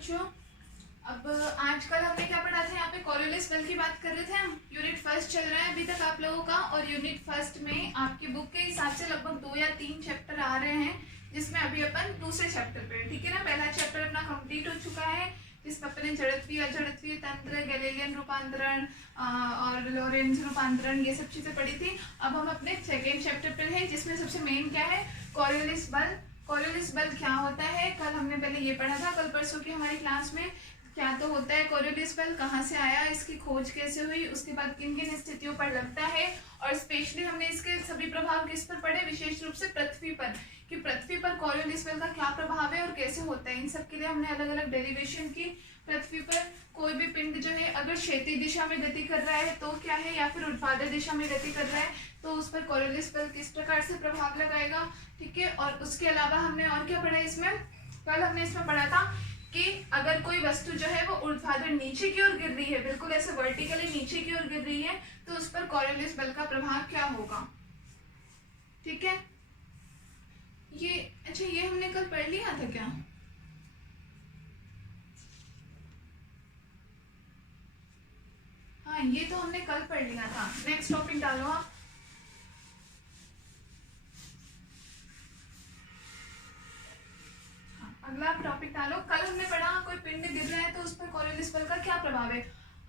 बच्चों, अब आजकल हमने क्या पढ़ा था, यहाँ पे कोरियोलिस बल की बात कर रहे थे हम। यूनिट फर्स्ट चल रहा है अभी तक आप लोगों का, और यूनिट फर्स्ट में आपकी बुक के हिसाब से लगभग 2 या 3 चैप्टर आ रहे हैं, जिसमें अभी अपन दूसरे चैप्टर पे, ठीक है ना। पहला चैप्टर अपना कंप्लीट हो चुका है, जिसमें अपने जड़त्वीय अजड़त्वीय तंत्र, गैलीलियन रूपांतरण और लॉरेंज रूपांतरण, ये सब चीजें पढ़ी थी। अब हम अपने सेकेंड चैप्टर पर हैं, जिसमें सबसे मेन क्या है, कोरियोलिस बल। कोरियोलिस बल क्या होता है, कल हमने पहले ये पढ़ा था, कल परसों की हमारी क्लास में। क्या तो होता है कोरियोलिस बल, कहाँ से आया, इसकी खोज कैसे हुई, उसके बाद किन किन स्थितियों पर लगता है, और स्पेशली हमने इसके सभी प्रभाव किस पर पढ़े, विशेष रूप से पृथ्वी पर, कि पृथ्वी पर कोरियोलिस बल का क्या प्रभाव है और कैसे होता है। इन सब के लिए हमने अलग अलग डेरिवेशन की। पृथ्वी पर कोई भी पिंड जो है अगर क्षैतिज दिशा में गति कर रहा है तो क्या है, या फिर ऊर्ध्वाधर दिशा में गति कर रहा है तो उस पर कोरियोलिस बल किस प्रकार से प्रभाव लगाएगा, ठीक है। और उसके अलावा हमने और क्या पढ़ा इसमें, कल हमने इसमें पढ़ा था कि अगर कोई वस्तु जो है वो ऊर्ध्वाधर नीचे की ओर गिर रही है, बिल्कुल ऐसे वर्टिकली नीचे की ओर गिर रही है, तो उस पर कोरियोलिस बल का प्रभाव क्या होगा, ठीक है। ये अच्छा, ये हमने कल पढ़ लिया था क्या? हाँ, ये तो हमने कल पढ़ लिया था। नेक्स्ट टॉपिक डालो आप। अगला टॉपिक डालो। कल हमने पढ़ा कोई पिंड गिर रहा है तो उस पर कोरियोलिस बल का क्या प्रभाव है।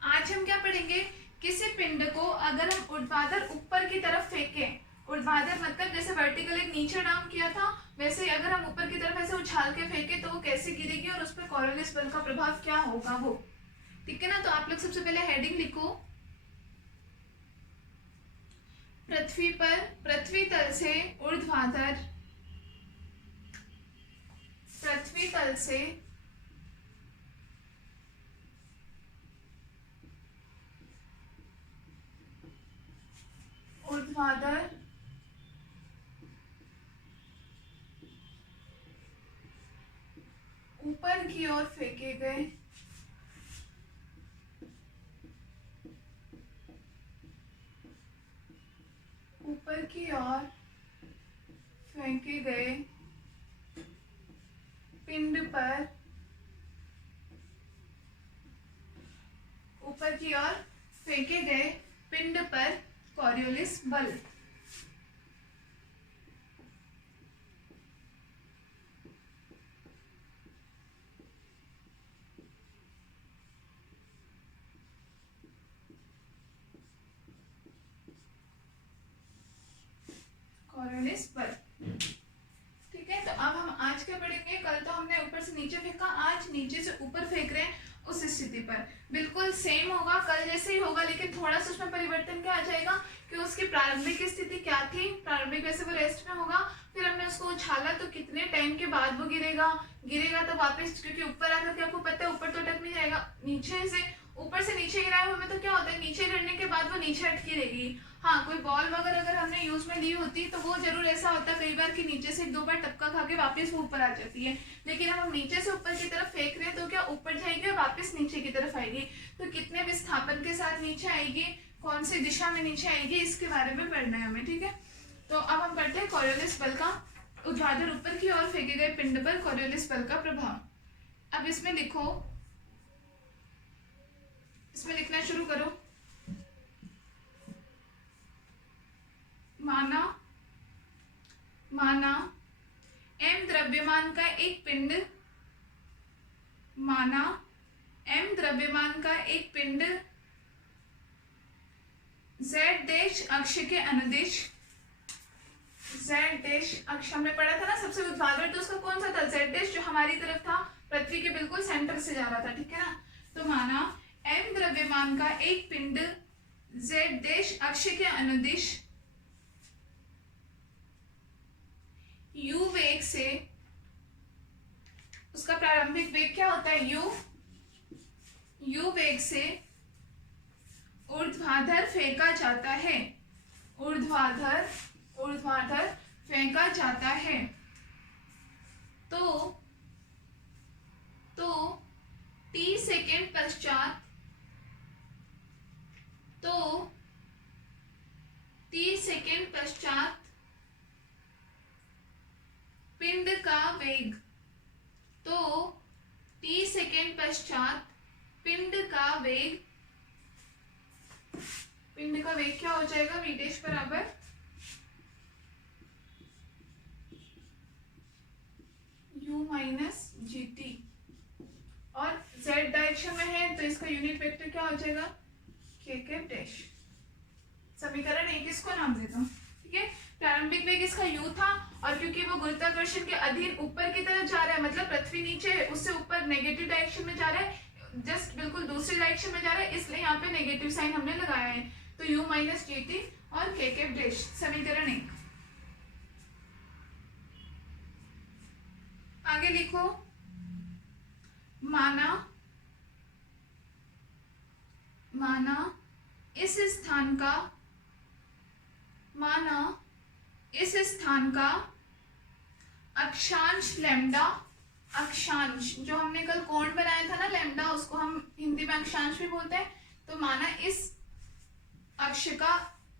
आज हम क्या पढ़ेंगे, किसी पिंड को अगर हम ऊर्ध्वाधर ऊपर की तरफ फेंकें, ऊर्ध्वाधर मतलब जैसे वर्टिकली नीचे डाउन किया था, वैसे अगर हम ऊपर की तरफ ऐसे उछाल के फेंके तो वो कैसे गिरेगी और उस पर कोरियोलिस बल का प्रभाव क्या होगा वो, ठीक है ना। तो आप लोग सबसे पहले हेडिंग लिखो, पृथ्वी पर, पृथ्वी तल से ऊर्ध्वाधर, पृथ्वी तल से ऊर्ध्वाधर ऊपर की ओर फेंके गए ऊपर की ओर फेंके गए पिंड पर, ऊपर की ओर फेंके गए पिंड पर कोरियोलिस बल। कोरियोलिस बल, ठीक है। तो अब हम आज क्या पढ़ेंगे, कल तो हमने ऊपर से नीचे फेंका, आज नीचे से ऊपर फेंक रहे हैं। उस स्थिति पर बिल्कुल सेम होगा, कल जैसे ही होगा, लेकिन थोड़ा सा उसमें परिवर्तन क्या आ जाएगा कि उसकी प्रारंभिक स्थिति क्या थी, प्रारंभिक वैसे वो रेस्ट में होगा, फिर हमने उसको उछाला तो कितने टाइम के बाद वो गिरेगा तो वापस, क्योंकि ऊपर आकर के आपको पता है ऊपर तो अटक नहीं जाएगा, नीचे से ऊपर से नीचे गिराए हुए में तो क्या होता है, नीचे गिरने के बाद वो नीचे अटकी रहेगी। हाँ, कोई बॉल वगैरह अगर हमने यूज में ली होती तो वो जरूर ऐसा होता कई बार कि नीचे से 1-2 बार टपका खा के वापस वो ऊपर आ जाती है, लेकिन अब हम नीचे से ऊपर की तरफ फेंक रहे हैं तो क्या ऊपर जाएगी और वापस नीचे की तरफ आएगी, तो कितने विस्थापन के साथ नीचे आएगी, कौन सी दिशा में नीचे आएगी, इसके बारे में पढ़ना है हमें, ठीक है। तो अब हम पढ़ते हैं कोरियोलिस बल का, ऊर्ध्वाधर ऊपर की ओर फेंके गए पिंड पर कोरियोलिस बल का प्रभाव। अब इसमें लिखो, इसमें लिखना शुरू करो। माना m द्रव्यमान का एक पिंड, माना m द्रव्यमान का एक पिंड z देश अक्ष के अनुदिश, z देश अक्ष हमने पढ़ा था ना, सबसे ऊर्ध्वाधर तो उसका कौन सा था, z देश, जो हमारी तरफ था, पृथ्वी के बिल्कुल सेंटर से जा रहा था, ठीक है ना। तो माना m द्रव्यमान का एक पिंड z देश अक्ष के अनुदिश u वेग से, उसका प्रारंभिक वेग क्या होता है, u वेग से ऊर्ध्वाधर फेंका जाता है, ऊर्ध्वाधर फेंका जाता है, तो t सेकेंड पश्चात, तो t सेकेंड पश्चात पिंड का वेग, तो t सेकेंड पश्चात पिंड का वेग क्या हो जाएगा v डैश बराबर u माइनस जी टी, और z डायरेक्शन में है तो इसका यूनिट वेक्टर क्या हो जाएगा k कैप डैश। समीकरण 1 इसको नाम देता हूँ, ठीक है। प्रारंभिक वेग इसका u था, और क्योंकि वो गुरुत्वाकर्षण के अधीन ऊपर की तरफ जा रहा है, मतलब पृथ्वी नीचे है उससे ऊपर नेगेटिव डायरेक्शन में जा रहा है, जस्ट बिल्कुल दूसरी डायरेक्शन में जा रहा है, इसलिए यहाँ पे नेगेटिव साइन हमने लगाया है। तो u माइनस जी टी और k कैप डैश, समीकरण 1। आगे लिखो, माना इस स्थान का अक्षांश लैम्डा, अक्षांश जो हमने कल कोण बनाया था ना लैम्डा, उसको हम हिंदी में अक्षांश भी बोलते हैं। तो माना इस अक्ष का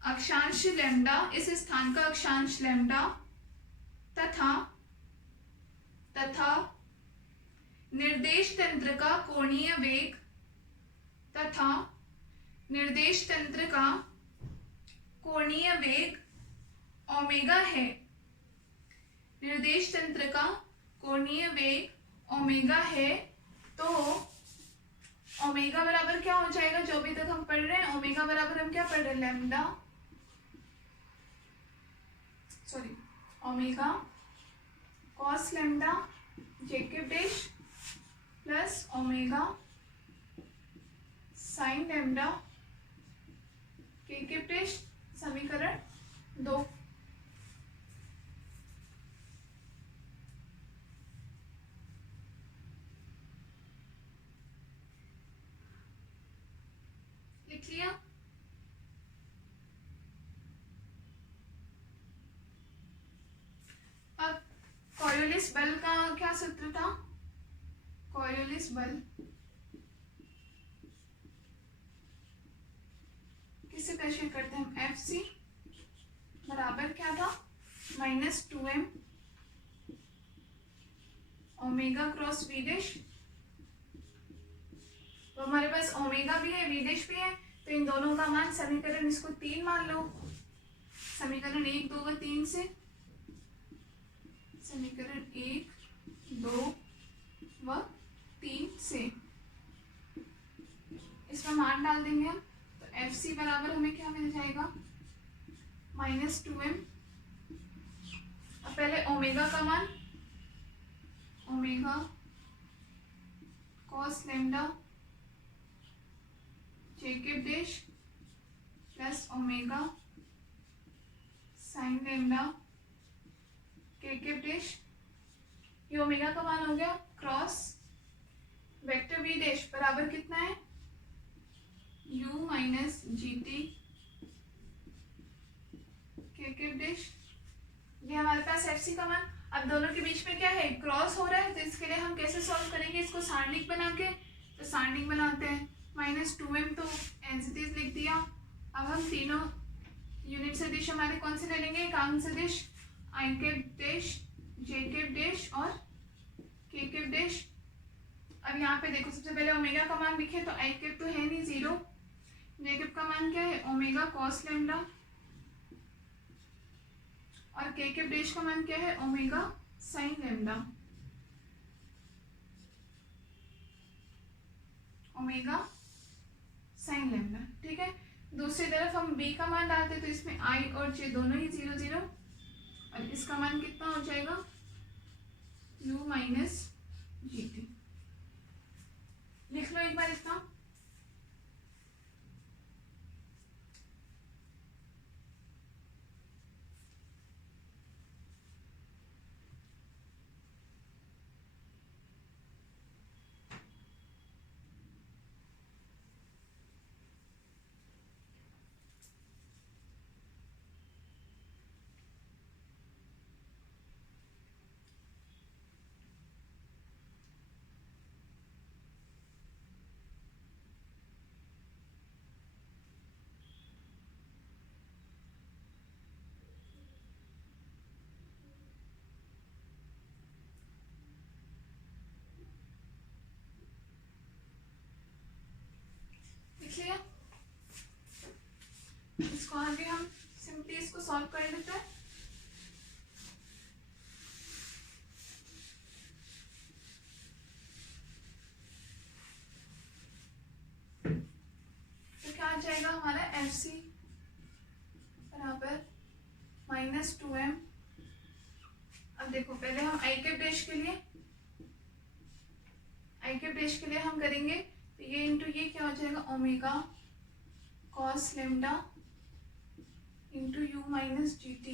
अक्षांश लैम्डा, इस स्थान का अक्षांश लैम्डा तथा निर्देश तंत्र का कोणीय वेग ओमेगा है। निर्देश तंत्र का कोणीय वेग ओमेगा है, तो ओमेगा बराबर क्या हो जाएगा, जो अभी तक हम पढ़ रहे हैं, ओमेगा बराबर हम क्या पढ़ रहे हैं, lambda, sorry omega cos lambda J cap dash plus omega sine lambda K cap dash, समीकरण 2। लिख लिया। अब कॉरियोलिस बल का क्या सूत्र था, कॉरियोलिस बल किसे प्रेशर करते हैं हम, एफ सी बराबर क्या था, -2m omega cross we dash. तो हमारे पास ओमेगा भी है वी डैश भी है, तो इन दोनों का मान, समीकरण इसको 3 मान लो, समीकरण 1, 2 व 3 से, समीकरण 1, 2 व 3 से इसमें मान डाल देंगे हम। तो एफ सी बराबर हमें क्या मिल जाएगा, -2m। अब पहले ओमेगा का मान, omega cos lambda J cap dash plus omega sine lambda K cap dash, ये ओमेगा का मान हो गया, क्रॉस वेक्टर वी डैश बराबर कितना है, u minus G T K cap dash, ये हमारे पास एफ सी का मान। अब दोनों के बीच में क्या है, क्रॉस हो रहा है, तो इसके लिए हम कैसे सॉल्व करेंगे इसको, सारणिक बना के। तो सारणिक बनाते हैं, -2m तो एज इट इज लिख दिया। अब हम तीनों यूनिट सदिश हमारे कौन से ले लेंगे, एकांक सदिश आई कैप डैश जे कैप डैश और के कैप डैश। अब यहाँ पे देखो, सबसे पहले ओमेगा का मान लिखे, तो आई कैप तो है नहीं 0, जे कैप का मान क्या है, ओमेगा कॉस लैम्डा, और के कैप डैश का मान क्या है, omega sine lambda, omega sine lambda, ठीक है। दूसरी तरफ हम b का मान डालते, तो इसमें i और j दोनों ही 0 0, और इसका मान कितना हो जाएगा, u माइनस जी टी। लिख लो एक बार इतना। लिया। इसको आगे हम सिंपली इसको सॉल्व कर लेते हैं। तो क्या आ जाएगा हमारा FC बराबर -2m। अब देखो पहले हम i के डैश के लिए हम करेंगे, तो ये इंटू ये क्या हो जाएगा omega cos lambda into u minus GT।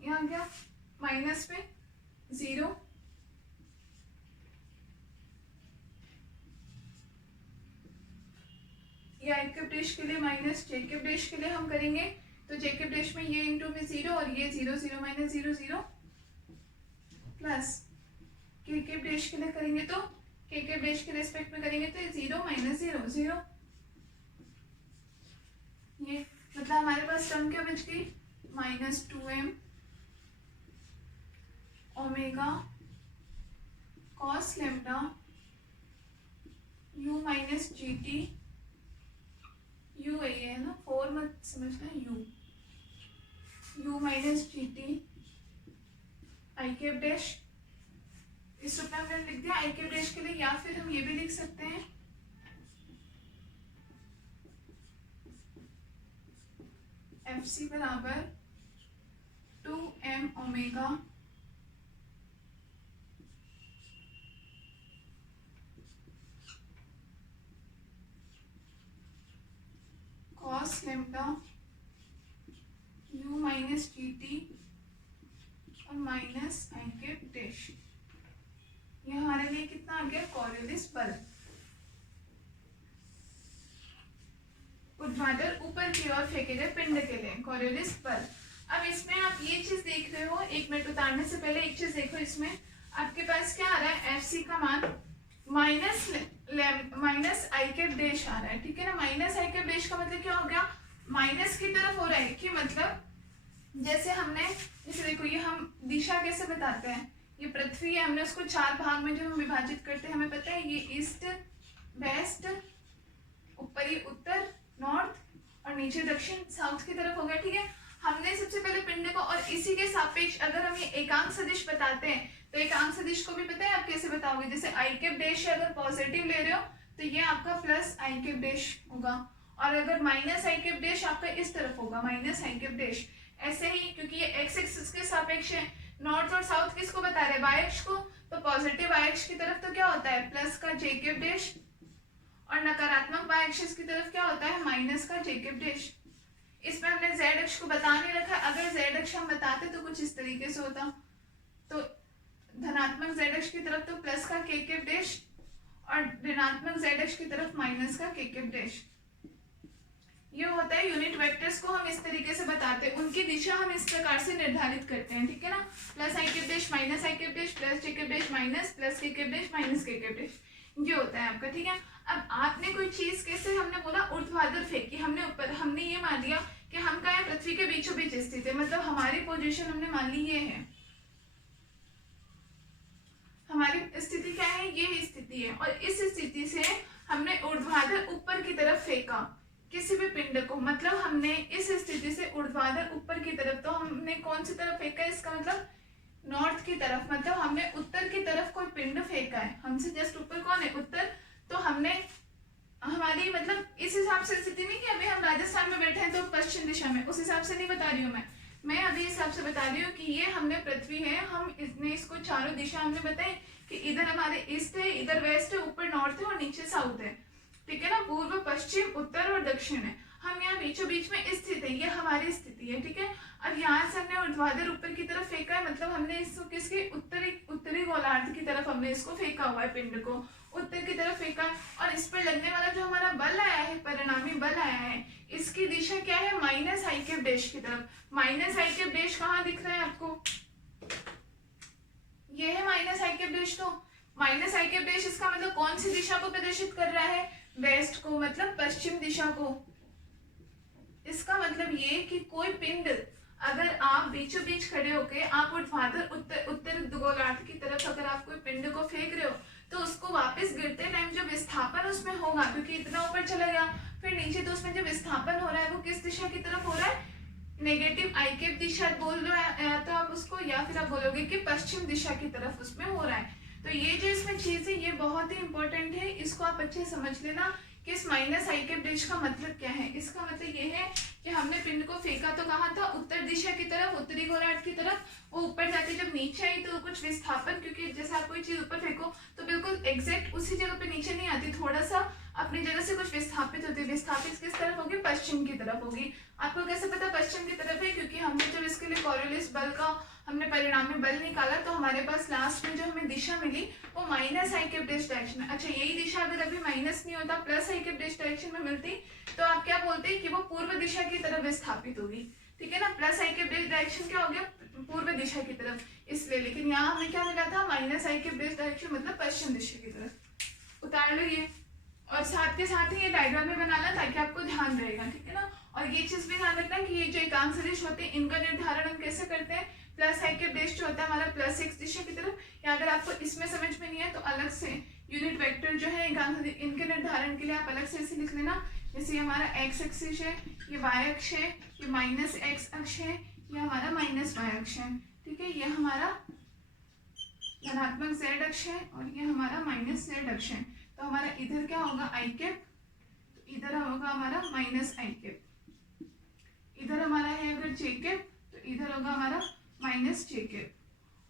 यहाँ गया माइनस पे 0, ये i के डैश के लिए माइनस j के डैश के लिए हम करेंगे, तो j के डैश में ये इंटू में 0 और ये 0 0 माइनस 0 0 प्लस k के डैश के लिए करेंगे, तो k के डैश के रेस्पेक्ट में करेंगे तो 0 माइनस 0 0। ये मतलब हमारे पास टर्म क्या बच गई -2m omega cos lambda u minus GT। u है ना, 4 मत समझना, u minus GT i cap dash. इस रूप में हमने लिख दिया i कैप डैश के लिए, या फिर हम ये भी लिख सकते हैं FC बराबर 2m omega cos lambda u minus GT और माइनस i कैप डैश। ये हमारे लिए कितना आ गया कॉरियोलिस बल। ऊर्ध्वाधर ऊपर की ओर फेंके गए पिंड के लिए कॉरियोलिस बल। अब इसमें आप ये चीज देख रहे हो, 1 मिनट उतारने से पहले एक चीज देखो, इसमें आपके पास क्या आ रहा है FC का मान माइनस i कैप डैश आ रहा है, ठीक है ना। माइनस i कैप डैश का मतलब क्या हो गया, माइनस की तरफ हो रहा है, कि मतलब जैसे हमने जैसे देखो ये हम दिशा कैसे बताते हैं, ये पृथ्वी है, हमने उसको 4 भाग में जो हम विभाजित करते हैं, हमें पता है ये ईस्ट वेस्ट, ऊपरी उत्तर नॉर्थ और नीचे दक्षिण साउथ की तरफ हो गया, ठीक है। हमने सबसे पहले पिंड को, और इसी के सापेक्ष अगर हम ये एकांक सदिश बताते हैं, तो एकांक सदिश को भी पता है आप कैसे बताओगे, जैसे i कैप डैश अगर पॉजिटिव ले रहे हो तो ये आपका प्लस i कैप डैश होगा, और अगर माइनस i कैप डैश आपका इस तरफ होगा माइनस i कैप डैश। ऐसे ही क्योंकि ये x एक्सिस के सापेक्ष है, नॉर्थ और साउथ किसको बता रहे हैं y अक्ष को, तो पॉजिटिव y अक्ष की तरफ तो क्या होता है प्लस का j कैप डैश, और नकारात्मक y अक्ष की तरफ क्या होता है माइनस का j कैप डैश। इसमें हमने z अक्ष को बता नहीं रखा, अगर z अक्ष हम बताते तो कुछ इस तरीके से होता, तो धनात्मक z अक्ष की तरफ तो प्लस का k कैप डैश और ऋणात्मक z अक्ष की तरफ माइनस का k कैप डैश। ये होता है यूनिट वेक्टर्स को हम इस तरीके से बताते हैं, उनकी दिशा हम इस प्रकार से निर्धारित करते हैं, ठीक है ना। Plus i cap dash minus i cap dash plus j cap dash minus plus k cap dash minus k cap dash, ये होता है आपका, ठीक है। अब आपने कोई चीज कैसे हमने बोला ऊर्ध्वाधर फेंकी, हमने ऊपर, हमने ये मान लिया कि हम क्या है पृथ्वी के बीचों बीच स्थित है, मतलब हमारी पोजीशन हमने मान ली ये है, हमारी स्थिति क्या है ये स्थिति है, और इस स्थिति से हमने ऊर्ध्वाधर ऊपर की तरफ फेंका किसी भी पिंड को, मतलब हमने इस स्थिति से ऊर्ध्वाधर ऊपर की तरफ, तो हमने कौन सी तरफ फेंका, इसका मतलब नॉर्थ की तरफ, मतलब हमने उत्तर की तरफ कोई पिंड फेंका है, हमसे जस्ट ऊपर कौन है उत्तर, तो हमने हमारी मतलब इस हिसाब से स्थिति नहीं कि अभी हम राजस्थान में बैठे हैं तो पश्चिम दिशा में, उस हिसाब से नहीं बता रही हूँ मैं अभी हिसाब से बता रही हूँ कि ये हमने पृथ्वी है, हम इसने इसको चारों दिशा हमने बताई कि इधर हमारे ईस्ट है, इधर वेस्ट है, ऊपर नॉर्थ है और नीचे साउथ है, ठीक है ना, पूर्व पश्चिम उत्तर और दक्षिण है, हम यहाँ बीचों बीच में स्थित है, ये हमारी स्थिति है, ठीक है। अब यहाँ से हमने ऊर्ध्वाधर ऊपर की तरफ फेंका है, मतलब हमने इसको किसके उत्तरी गोलार्ध की तरफ हमने इसको फेंका हुआ है, पिंड को उत्तर की तरफ फेंका, और इस पर लगने वाला जो हमारा बल आया है, परिणामी बल आया है, इसकी दिशा क्या है माइनस i कैप डैश की तरफ। माइनस i कैप डैश कहाँ दिख रहा है आपको, ये है माइनस i कैप डैश, तो माइनस i कैप डैश इसका मतलब कौन सी दिशा को प्रदर्शित कर रहा है, वेस्ट को, मतलब पश्चिम दिशा को। इसका मतलब ये कि कोई पिंड अगर आप बीचों बीच खड़े होके आप ऊर्ध्वाधर उत्तर गोलार्ध की तरफ अगर आप कोई पिंड को फेंक रहे हो, तो उसको वापस गिरते टाइम जो विस्थापन उसमें होगा, क्योंकि इतना ऊपर चला गया, फिर नीचे, तो उसमें जो विस्थापन हो रहा है वो किस दिशा की तरफ हो रहा है, नेगेटिव आई कैप दिशा बोल रहे हो या तो आप उसको, या फिर आप बोलोगे कि पश्चिम दिशा की तरफ उसमें हो रहा है। तो ये जो इसमें चीज है ये बहुत ही इंपॉर्टेंट है, इसको आप अच्छे समझ लेना कि इस माइनस आई कैप दिशा का मतलब क्या है। इसका मतलब ये है कि हमने पिंड को फेंका तो कहाँ था, उत्तर दिशा की तरफ, उत्तरी गोलार्ध की तरफ। वो ऊपर जाके जब नीचे आई तो कुछ विस्थापन, क्योंकि जैसे आप कोई चीज ऊपर फेंको तो बिल्कुल एग्जैक्ट उसी जगह पे नीचे नहीं आती, थोड़ा सा अपनी जगह से कुछ विस्थापित होती है। विस्थापित किस तरफ होगी, पश्चिम की तरफ होगी। आपको कैसे पता पश्चिम की तरफ है, क्योंकि हमने जब इसके लिए कॉरियोलिस बल का हमने परिणामी बल निकाला तो हमारे पास लास्ट में जो हमें दिशा मिली वो माइनस आई कैप डैश डायरेक्शन में। अच्छा, यही दिशा अगर अभी माइनस नहीं होता, प्लस आई कैप डैश डायरेक्शन में मिलती, तो आप क्या बोलते कि वो पूर्व दिशा की तरफ विस्थापित होगी। ठीक है ना, प्लस आई कैप डैश डायरेक्शन क्या हो गया, पूर्व दिशा की तरफ, इसलिए। लेकिन यहाँ हमें क्या मिला था, माइनस आई कैप डैश डायरेक्शन मतलब पश्चिम दिशा की तरफ। उतार लो ये, और साथ के साथ ही ये डायग्राम में बनाना ताकि आपको ध्यान रहेगा। ठीक है ना, और ये चीज भी ध्यान रखना कि ये जो एकांक सदिश होते हैं इनका निर्धारण हम कैसे करते हैं, प्लस आई कैप डैश जो होता है हमारा प्लस एक्स दिशा की तरफ, या अगर आपको इसमें समझ में नहीं है तो अलग से यूनिट वेक्टर जो है एकांक सदिश इनके निर्धारण के लिए आप अलग से ऐसे लिख लेना। जैसे हमारा एक्स एक्सिस है, ये वाई अक्ष है, ये माइनस एक्स अक्ष है, ये हमारा माइनस वाई अक्ष है। ठीक है, ये हमारा धनात्मक जेड अक्ष है और ये हमारा माइनस जेड अक्ष है। तो हमारा इधर क्या होगा, आई कैप, तो इधर होगा हमारा माइनस आई कैप। इधर हमारा है अगर जे कैप तो इधर होगा हमारा माइनस जे कैप,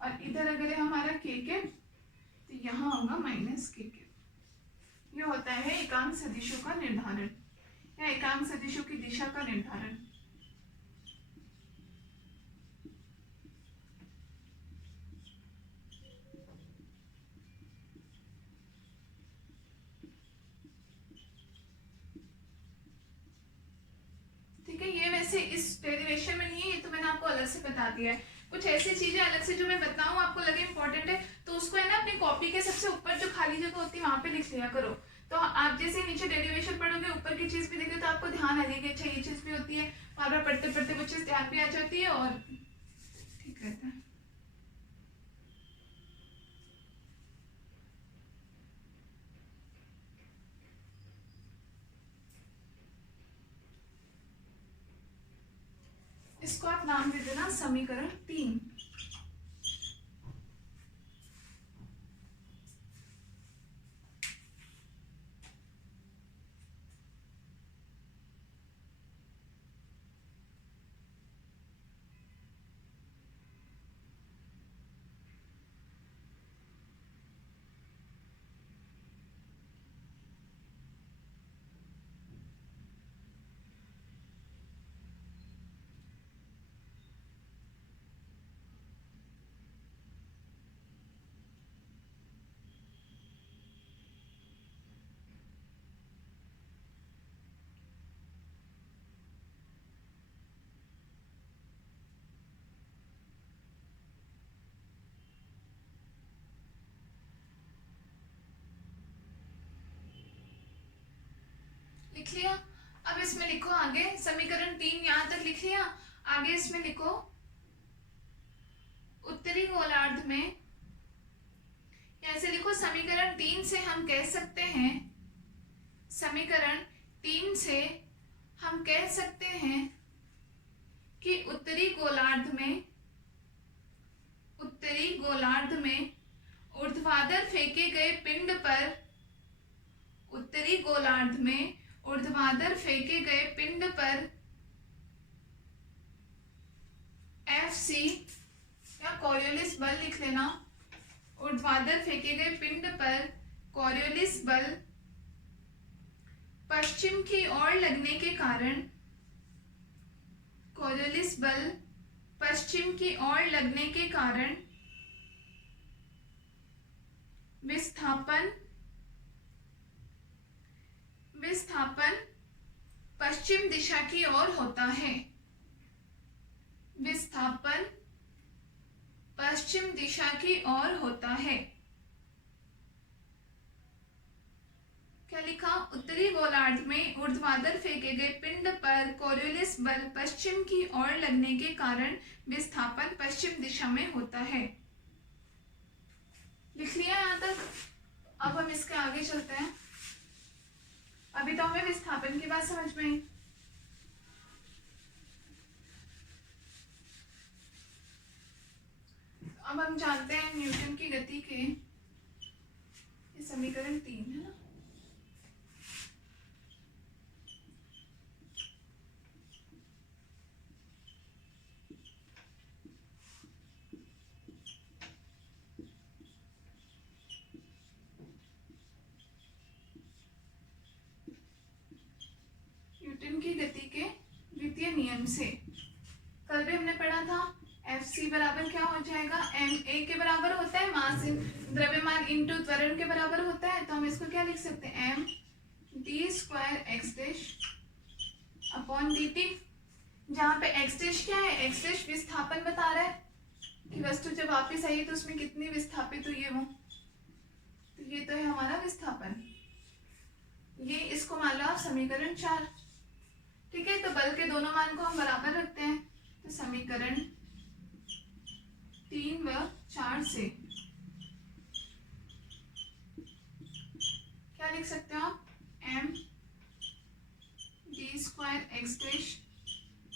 और इधर अगर है हमारा के कैप तो यहाँ होगा माइनस के कैप। ये होता है एकांक सदिशों का निर्धारण या एकांक सदिशों की दिशा का निर्धारण। ठीक है, ये वैसे इस डेरिवेशन में नहीं है, ये तो मैंने आपको अलग से बता दिया है। कुछ ऐसी चीजें अलग से जो मैं बताऊं आपको लगे इंपॉर्टेंट है तो उसको है ना अपनी कॉपी के सबसे ऊपर जो खाली जगह होती है वहां पे लिख लिया करो। तो आप जैसे नीचे डेरिवेशन पढ़ोगे ऊपर की चीज भी देखोगे तो आपको ध्यान आ जाएगी, अच्छा ये चीज भी होती है, बार बार पढ़ते पढ़ते वो चीज ध्यान भी आ जाती है और ठीक रहता है। इसको आप नाम दे देना समीकरण 3। लिख लिया। अब इसमें लिखो आगे समीकरण 3 यहां तक लिख लिया। आगे इसमें लिखो उत्तरी गोलार्ध में, ऐसे लिखो समीकरण 3 से हम कह सकते हैं, समीकरण 3 से हम कह सकते हैं कि उत्तरी गोलार्ध में, उत्तरी गोलार्ध में ऊर्ध्वाधर फेंके गए पिंड पर, उत्तरी गोलार्ध में ऊर्ध्वाधर फेंके गए पिंड पर Fc या कॉरियोलिस बल लिख लेना। ऊर्ध्वाधर फेंके गए पिंड पर कॉरियोलिस बल पश्चिम की ओर लगने के कारण, कॉरियोलिस बल पश्चिम की ओर लगने के कारण विस्थापन, विस्थापन पश्चिम दिशा की ओर होता है, विस्थापन पश्चिम दिशा की ओर होता है। क्या लिखा, उत्तरी गोलार्ध में ऊर्ध्वाधर फेंके गए पिंड पर कॉरियोलिस बल पश्चिम की ओर लगने के कारण विस्थापन पश्चिम दिशा में होता है। लिख लिया यहाँ तक। अब हम इसके आगे चलते हैं। अभी तो हमें विस्थापन की बात समझ में आई। अब हम जानते हैं न्यूटन की गति के, ये समीकरण 3 है ना। न्यूटन की गति के द्वितीय नियम से कल भी हमने पढ़ा था Fc बराबर क्या हो जाएगा, ma के बराबर होता है, मास द्रव्यमान इनटू त्वरण के बराबर होता है। तो हम इसको क्या लिख सकते हैं, m d square X dash upon D T, जहाँ पे एक्स डैश क्या है, एक्स डैश विस्थापन बता रहा है कि वस्तु जब वापिस आई है तो उसमें कितनी विस्थापित हुई है वो, तो ये तो है हमारा विस्थापन। ये इसको मान लो आप समीकरण 4, ठीक है। तो बल के दोनों मान को हम बराबर रखते हैं, तो समीकरण 3 व 4 से क्या लिख सकते हो आप, m D square X dash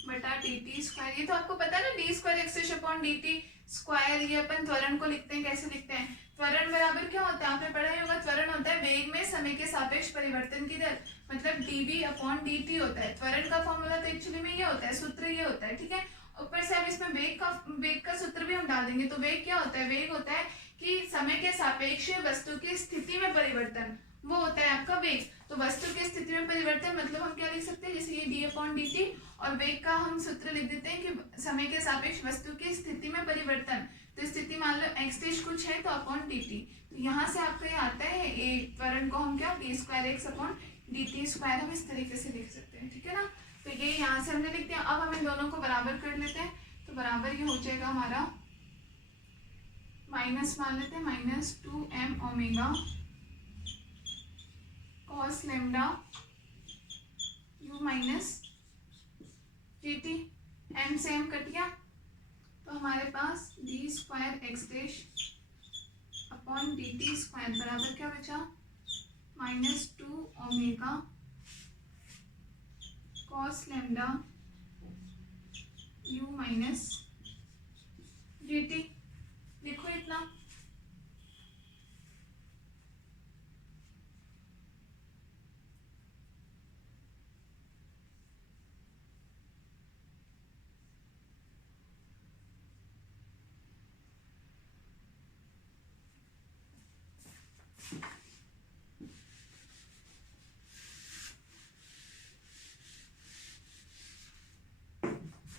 बटा डी टी स्क्वायर। ये तो आपको पता है ना, D square X dash upon D T square. ये अपन त्वरण को लिखते हैं, कैसे लिखते हैं, त्वरण बराबर क्या होता है, आपने पढ़ा ही होगा, त्वरण होता है वेग में समय के सापेक्ष परिवर्तन की दर, मतलब dv अपॉन dt होता है। त्वरण का फॉर्मूला तो एक्चुअली में ये होता है, सूत्र ये होता है, ठीक है। ऊपर से अब इसमें वेग का सूत्र भी हम डाल देंगे। तो वेग क्या होता है, वेग होता है कि समय के सापेक्ष वस्तु की स्थिति में परिवर्तन, वो होता है आपका वेग। तो वस्तु की स्थिति में परिवर्तन मतलब हम क्या लिख सकते हैं, जैसे ये डी अपॉन डी टी, और वेग का हम सूत्र लिख देते हैं कि समय के सापेक्ष वस्तु की स्थिति में परिवर्तन। तो स्थिति मान लो एक्स डैश कुछ है तो अपॉन डी टी, तो यहाँ से आपका ये आता है एक त्वरण को हम क्या, D square x upon D T square हम इस तरीके से लिख सकते हैं, ठीक है ना। तो ये यहाँ से हमने लिख दिया। अब हम इन दोनों को बराबर कर लेते हैं, तो बराबर ये हो जाएगा हमारा, माइनस मान लेते हैं, -2m omega cos lambda u minus D T, m से m कट गया, तो हमारे पास D square X dash upon D T square बराबर क्या बचा, -2 omega cos lambda u minus D T. लिखो इतना,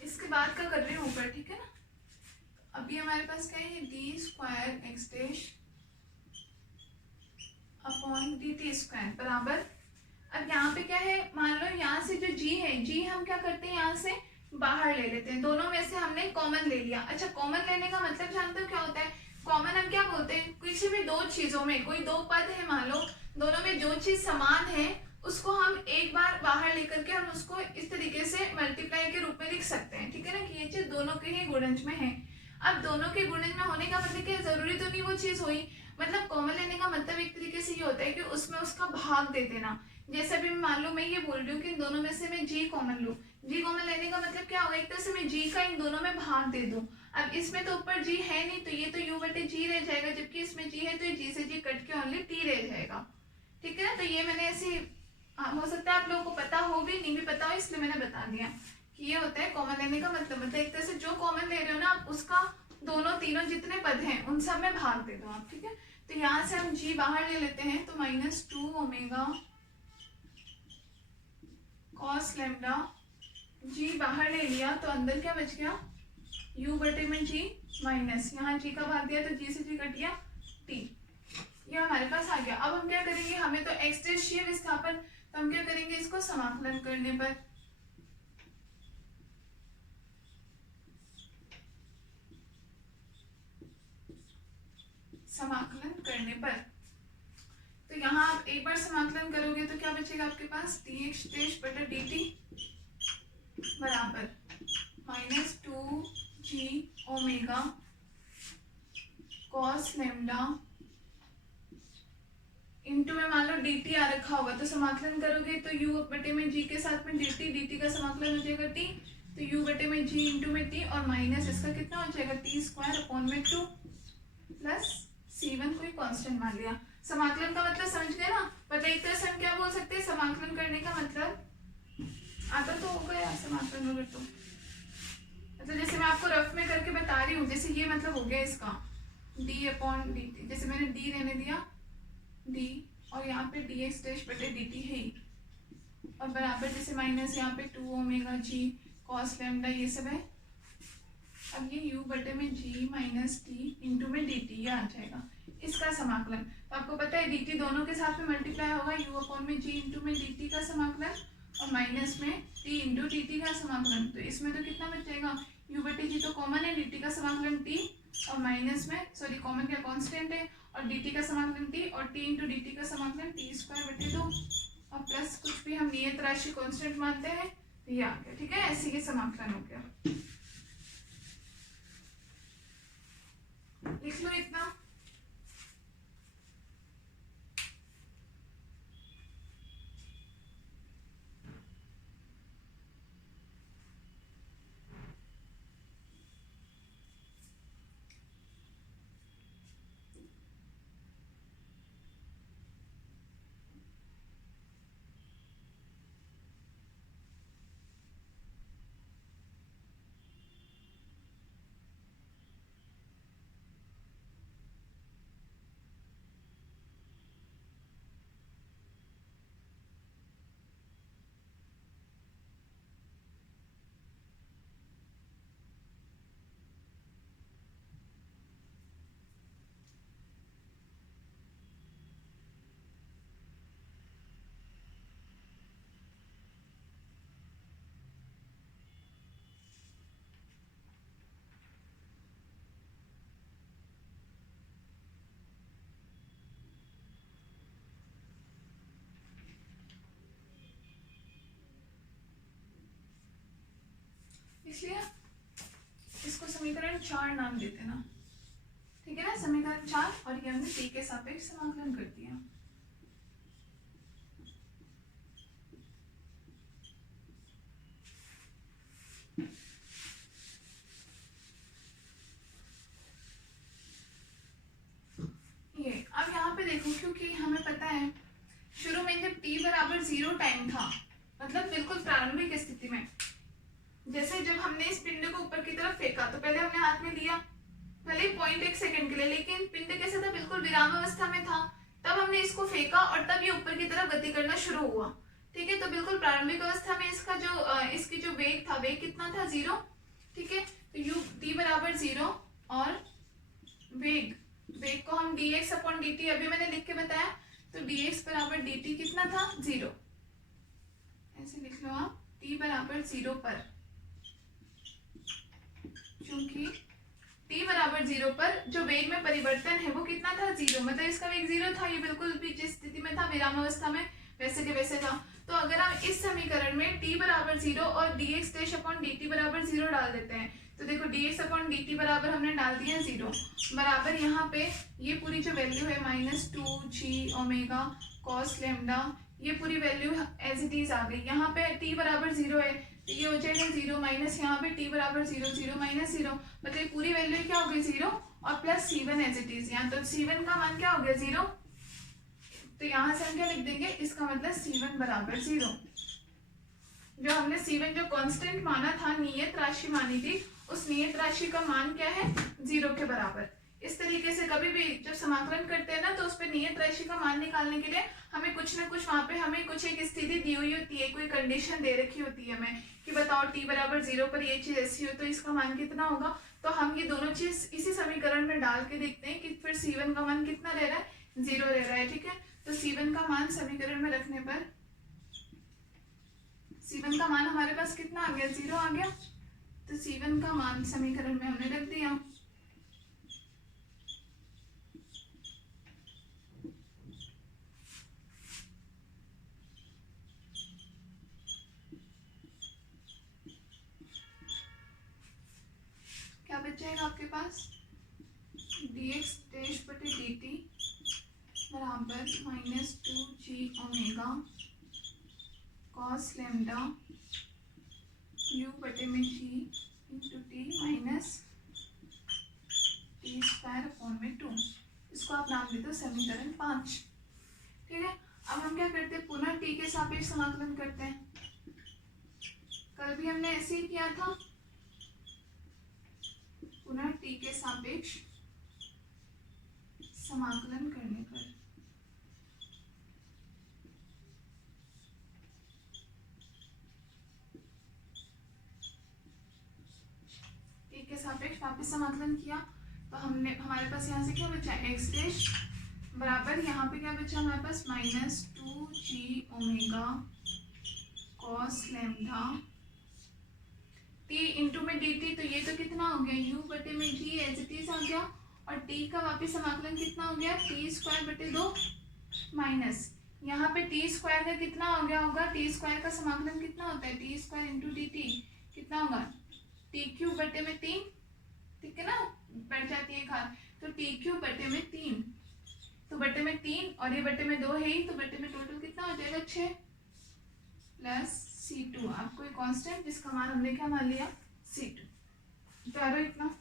इसके बाद का कर रही हूँ ऊपर, ठीक है ना। अभी हमारे पास क्या है, D square X dash upon D T square बराबर, अब यहाँ पे क्या है, मान लो यहाँ से जो g है, g हम क्या करते हैं, यहाँ से बाहर ले लेते हैं, दोनों में से हमने कॉमन ले लिया। अच्छा, कॉमन लेने का मतलब जानते हो क्या होता है, कॉमन हम क्या बोलते हैं, किसी भी दो चीजों में, कोई दो पद है मान लो, दोनों में जो चीज समान है उसको हम एक बार बाहर लेकर के हम उसको इस तरीके से मल्टीप्लाई के रूप में लिख सकते हैं, ठीक है ना, कि ये चीज दोनों के ही गुणज में है। अब दोनों के गुणज में होने का मतलब क्या, जरूरी तो नहीं वो चीज हुई, मतलब कॉमन लेने का मतलब एक तरीके से ये होता है कि उसमें उसका भाग दे देना। जैसे भी मान लो मैं ये बोल रही हूँ कि इन दोनों में से मैं g कॉमन लूँ, g कॉमन लेने का मतलब क्या होगा, एक तरह से मैं g का इन दोनों में भाग दे दूं। अब इसमें तो ऊपर g है नहीं, तो ये तो u बटे g रह जाएगा, जबकि इसमें g है तो ये g से g कट के ओनली t रह जाएगा, ठीक है ना। तो ये मैंने ऐसे, हो सकता है आप लोगों को पता हो भी, नहीं भी पता हो, इसलिए मैंने बता दिया कि ये होता है कॉमन लेने का मतलब एक तरह से जो कॉमन ले रहे हो ना आप, उसका दोनों तीनों जितने पद हैं उन सब में भाग दे दो आप, ठीक है। तो यहाँ से हम g बाहर ले लेते हैं, तो -2 ओमेगा कॉस लैम्डा, g बाहर ले लिया तो अंदर क्या बच गया, u बटे में g माइनस, यहाँ g का भाग दिया तो g से g कट गया t, ये हमारे पास आ गया। अब हम क्या करेंगे, हमें तो एक्स डैश चाहिए विस्थापन, तो हम क्या करेंगे, इसको समाकलन करने पर, समाकलन करने पर, तो यहाँ आप एक बार समाकलन करोगे तो क्या बचेगा आपके पास, dx डैश बटा dt बराबर -2g omega cos lambda into में मान लो डी टी आ रखा होगा तो समाकलन करोगे तो यू बटे में जी के साथ में डी टी का समाकलन हो जाएगा टी, तो यू बटे में जी इंटू में टी और माइनस इसका कितना हो जाएगा टी स्क्वायर अपॉन में 2 प्लस C1 कोई कांस्टेंट मान लिया। समाकलन का मतलब समझ गए ना। मतलब एक तरह से हम क्या बोल सकते हैं, समाकलन करने का मतलब आता तो होगा यार समाकलन अगर तो, मतलब जैसे मैं आपको रफ में करके बता रही हूँ, जैसे ये मतलब हो गया इसका d अपॉन डी टी, जैसे मैंने d रहने दिया d और यहाँ पे dx डैश बटे dt है ही, और बराबर जैसे माइनस यहाँ पे 2 ओमेगा g cos लैम्डा ये सब है। अब ये u बटे में g माइनस टी इंटू में dt ये आ जाएगा इसका समाकलन। तो आपको पता है dt दोनों के साथ में मल्टीप्लाई होगा, u अपॉन में g इंटू में dt का समाकलन और माइनस में t इंटू dt का समाकलन। तो इसमें तो कितना बचेगा, u बटे g तो कॉमन है, dt का समाकलन t और माइनस में सॉरी कॉमन क्या कांस्टेंट है और dt का समाकलन t और t इंटू dt का समाकलन t स्क्वायर बटे 2 और प्लस कुछ भी हम नियत राशि कांस्टेंट मानते हैं तो ये आ गया। ठीक है, ऐसे ये समाकलन हो गया। लिख लो इतना। इसलिए इसको समीकरण 4 नाम देते ना। ठीक है ना, समीकरण 4 और ये हमने t के सापेक्ष समाकलन कर दिया। ये अब यहाँ पे देखो, क्योंकि हमें पता है शुरू में जब t बराबर 0 टाइम था, मतलब बिल्कुल प्रारंभिक स्थिति में, जैसे जब हमने इस पिंड को ऊपर की तरफ फेंका तो पहले हमने हाथ में लिया भले 0.1 सेकंड के लिए, लेकिन पिंड कैसे था, बिल्कुल विराम अवस्था में था। तब हमने इसको फेंका और तब ये ऊपर की तरफ गति करना शुरू हुआ। ठीक है, तो बिल्कुल प्रारंभिक अवस्था में इसका जो इसकी जो वेग था, वेग कितना था 0। ठीक है, तो u t बराबर 0 और वेग को हम dx अपॉन dt अभी मैंने लिख के बताया, तो dx बराबर dt कितना था 0। ऐसे लिख लो आप, t बराबर 0 पर, क्योंकि t बराबर 0 पर जो वेग में परिवर्तन है वो कितना था 0, मतलब इसका वेग 0 था, ये बिल्कुल भी जिस स्थिति में था विराम अवस्था में वैसे के वैसे था। तो अगर हम इस समीकरण में t बराबर 0 और dx डैश अपॉन dt बराबर 0 डाल देते हैं, तो देखो dx अपॉन dt बराबर हमने डाल दिया 0 बराबर यहाँ पे ये पूरी जो वैल्यू है minus 2g omega cos lambda, ये पूरी वैल्यू एज इट इज आ गई। यहाँ पे t बराबर 0 है तो ये हो जाएगा 0 माइनस यहाँ पे t बराबर 0 0 माइनस 0, मतलब पूरी वैल्यू क्या हो गई 0 और plus c1 as it is. यहाँ तो c1 का मान क्या हो गया 0, तो यहाँ से हम क्या लिख देंगे, इसका मतलब c1 बराबर 0। जो हमने c1 जो कांस्टेंट माना था, नियत राशि मानी थी, उस नियत राशि का मान क्या है 0 के बराबर। इस तरीके से कभी भी जब समाकलन करते हैं ना, तो उस पर नियत राशि का मान निकालने के लिए हमें कुछ ना कुछ वहां पे हमें कुछ एक स्थिति दी हुई होती है, कोई कंडीशन दे रखी होती है हमें कि बताओ t बराबर 0 पर ये चीज ऐसी हो तो इसका मान कितना होगा। तो हम ये दोनों चीज इसी समीकरण में डाल के देखते हैं कि फिर c1 का मान कितना रह रहा है, 0 रह रहा है। ठीक है, तो c1 का मान समीकरण में रखने पर c1 का मान हमारे पास कितना आ गया, 0 आ गया। तो c1 का मान समीकरण में हमने रख दिया। क्या बच जाएगा आपके पास, dx डैश बटे dt बराबर minus 2g omega cos lambda u बटे में g into T minus T square upon में 2। इसको आप नाम देते हो समीकरण 5। ठीक है, अब हम क्या करते हैं, पुनः टी के सापेक्ष समाकलन करते हैं। कल भी हमने ऐसे ही किया था, पुनः टी के सापेक्ष समाकलन करने पर टी के सापेक्ष वापस समाकलन किया तो हमने हमारे पास यहाँ से क्या बचा, एक्स डैश बराबर यहाँ पे क्या बचा हमारे पास minus 2g omega cos lambda T into में डी टी, तो ये तो कितना हो गया u बटे में g एज इट इज आ गया, और t का वापस समाकलन कितना हो गया टी स्क्वायर बटे 2 माइनस यहाँ पे टी स्क्वायर का कितना हो गया होगा, टी स्क्वायर का समाकलन कितना होता है T square into D T कितना होगा टी क्यूब बटे में 3, ठीक है ना, बढ़ जाती है घात, तो टी क्यूब बटे में 3, तो बटे में 3 और ये बटे में 2 है ही, तो बटे में टोटल कितना हो जाएगा 6 प्लस C2, आपको एक कांस्टेंट जिसका मान हमने क्या मान लिया C2। तो इतना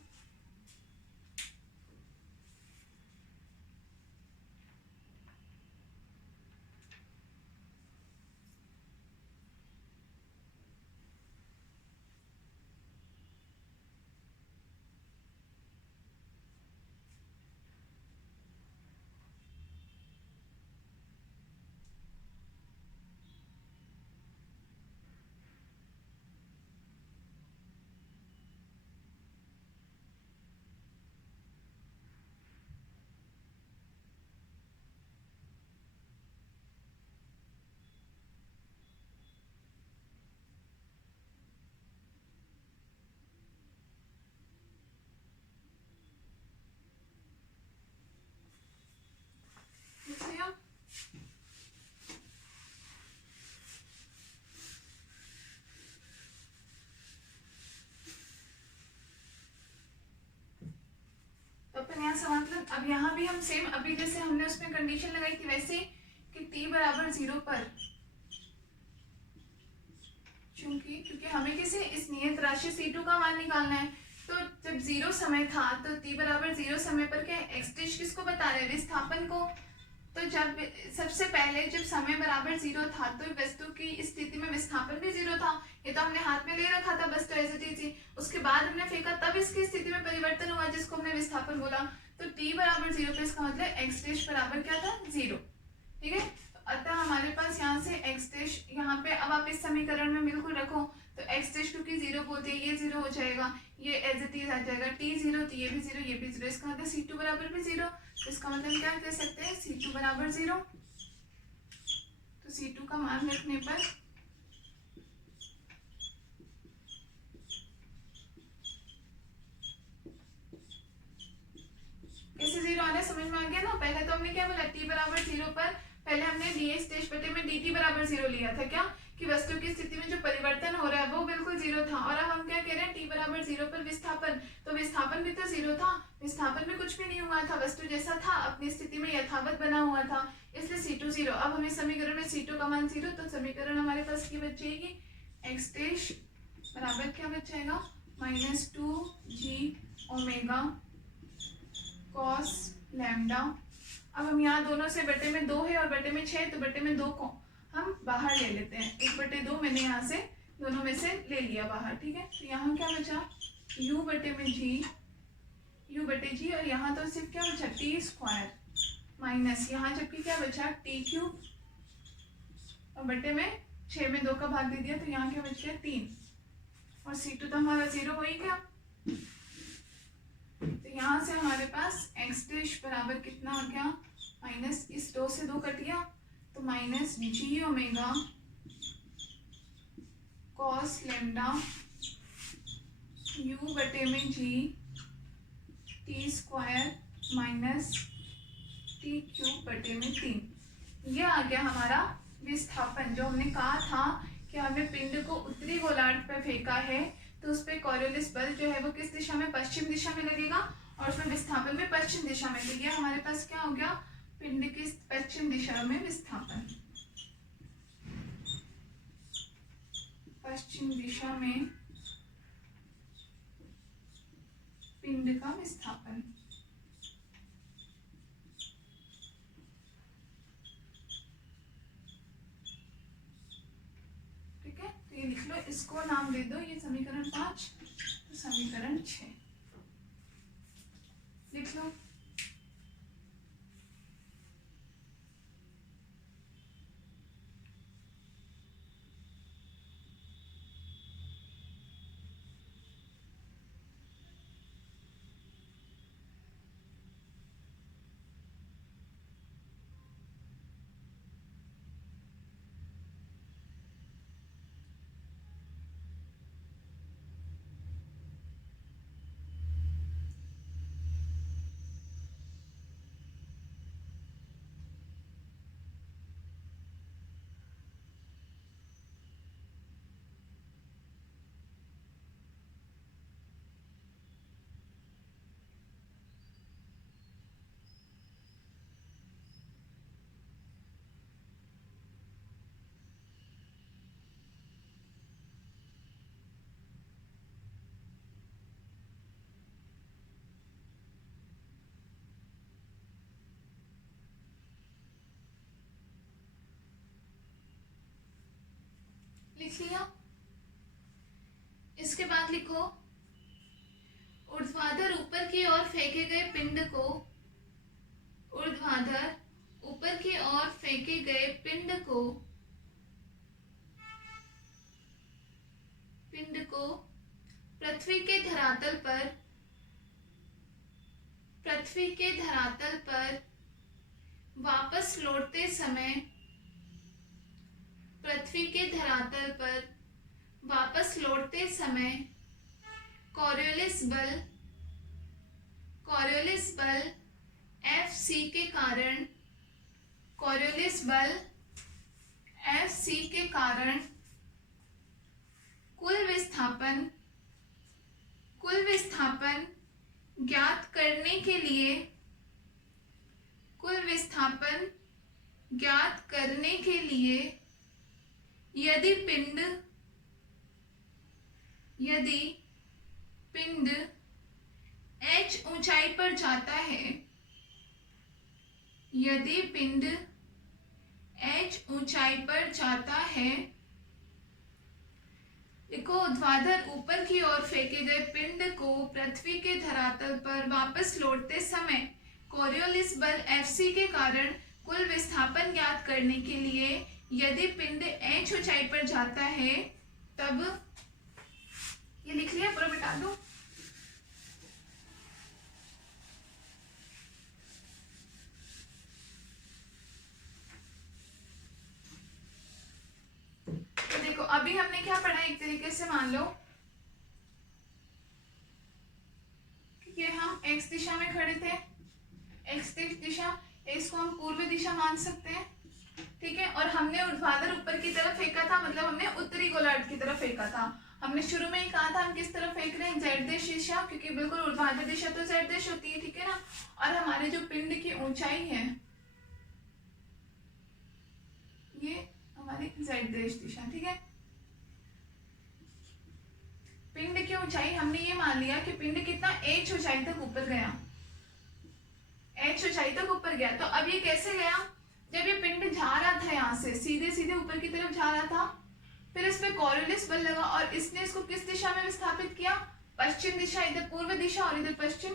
समाकलन। अब यहाँ भी हम सेम अभी जैसे हमने उसमें कंडीशन लगाई थी वैसे कि t बराबर 0 पर, क्योंकि हमें किसे इस नियत राशि C2 का मान निकालना है, तो जब 0 समय था तो t बराबर 0 समय पर क्या x डैश किसको बता रहे हैं, विस्थापन को। तो जब सबसे पहले जब समय बराबर 0 था तो वस्तु की स्थिति में विस्थापन भी 0 था, ये तो हमने हाथ में ले रखा था बस, तो ऐसे थी। उसके बाद हमने फेंका तब इसकी स्थिति में परिवर्तन हुआ जिसको हमने विस्थापन बोला। तो t बराबर 0 पे इसका मतलब x डैश बराबर क्या था 0, ठीक है। अतः हमारे पास यहाँ से x डैश यहाँ पे, अब आप इस समीकरण में बिल्कुल रखो तो x डैश क्योंकि 0 बोलते हैं ये 0 हो जाएगा, ये एज इट इज आ जाएगा t 0, तो ये भी 0 ये भी 0, इसका मतलब C2 बराबर भी 0, तो इसका मतलब क्या कह सकते हैं C2 बराबर 0। तो C2 का मान रखने पर कैसे 0 आना समझ में आ गया ना। पहले तो हमने क्या बोला t बराबर 0 पर पहले हमने dx डैश बटे में dt बराबर 0 लिया था, क्या कि वस्तु की स्थिति में जो परिवर्तन हो रहा है वो बिल्कुल 0 था। और अब हम क्या कह रहे हैं t बराबर 0 पर विस्थापन, तो विस्थापन भी तो 0 था, विस्थापन में कुछ भी नहीं हुआ था, वस्तु जैसा था अपनी स्थिति में यथावत बना हुआ था, इसलिए C2 0। अब हमें समीकरण में C2 का मान 0, तो समीकरण हमारे पास की बच जाएगी x डैश बराबर क्या बच जाएगा minus 2g omega cos lambda. अब हम यहाँ दोनों से बटे में 2 है और बटे में 6, तो बटे में 2 को हम बाहर ले लेते हैं, 1/2 मैंने यहाँ से दोनों में से ले लिया बाहर, ठीक है। तो यहाँ क्या बचा u बटे में g, u बटे g, और यहाँ तो सिर्फ क्या बचा t स्क्वायर माइनस यहाँ जबकि क्या बचा t क्यूब, और बटे में 6 में 2 का भाग दे दिया, तो यहाँ क्या बच गया 3, और C2 तो हमारा 0 हो ही गया। तो यहाँ से हमारे पास x डैश बराबर कितना आ गया माइनस, इस 2 से 2 कट गया तो minus g omega cos lambda u बटे में g t square minus t cube बटे में 3। ये आ गया हमारा विस्थापन। जो हमने कहा था कि हमें पिंड को उत्तरी गोलार्ध पर फेंका है तो उस पर कॉरियोलिस बल जो है वो किस दिशा में, पश्चिम दिशा में लगेगा, और उसमें विस्थापन भी पश्चिम दिशा में। तो ये हमारे पास क्या हो गया पिंड की पश्चिम दिशा में विस्थापन, पश्चिम दिशा में पिंड का विस्थापन। ठीक है, तो ये लिख लो, इसको नाम दे दो, ये समीकरण 5, तो समीकरण 6 लिख लो। लिख लिया। इसके बाद लिखो, ऊर्ध्वाधर ऊपर की ओर फेंके गए पिंड को, ऊर्ध्वाधर ऊपर की ओर फेंके गए पिंड को पृथ्वी के धरातल पर वापस लौटते समय, पृथ्वी के धरातल पर वापस लौटते समय कोरियोलिस बल Fc के कारण, कोरियोलिस बल Fc के कारण कुल विस्थापन ज्ञात करने के लिए, कुल विस्थापन ज्ञात करने के लिए यदि पिंड h ऊंचाई पर जाता है, यदि पिंड h ऊंचाई पर जाता है, देखो, ऊर्ध्वाधर ऊपर की ओर फेंके गए पिंड को पृथ्वी के धरातल पर वापस लौटते समय कोरियोलिस बल Fc के कारण कुल विस्थापन ज्ञात करने के लिए यदि पिंड h ऊंचाई पर जाता है, तब ये लिख लिया, पूरा मिटा दो। तो देखो, अभी हमने क्या पढ़ा, एक तरीके से मान लो कि हम x दिशा में खड़े थे, x दिशा, इसको हम पूर्व दिशा मान सकते हैं, ठीक है, और हमने ऊर्ध्वाधर ऊपर की तरफ फेंका था, मतलब हमने उत्तरी गोलार्ध की तरफ फेंका था। हमने शुरू में ही कहा था हम किस तरफ फेंक रहे हैं, z दिशा, क्योंकि बिल्कुल ऊर्ध्वाधर दिशा तो z दिशा होती है, ठीक है ना। और हमारे जो पिंड की ऊंचाई है, ये हमारी z दिशा, ठीक है। पिंड की ऊंचाई हमने ये मान लिया कि पिंड कितना h ऊंचाई तक ऊपर गया, h ऊंचाई तक ऊपर गया। तो अब ये कैसे गया, जब ये पिंड जा रहा था, यहाँ से सीधे सीधे ऊपर की तरफ जा रहा था, फिर इस पे कोरियोलिस बल लगा और इसने इसको किस दिशा में विस्थापित किया, पश्चिम दिशा, इधर पूर्व दिशा और इधर पश्चिम,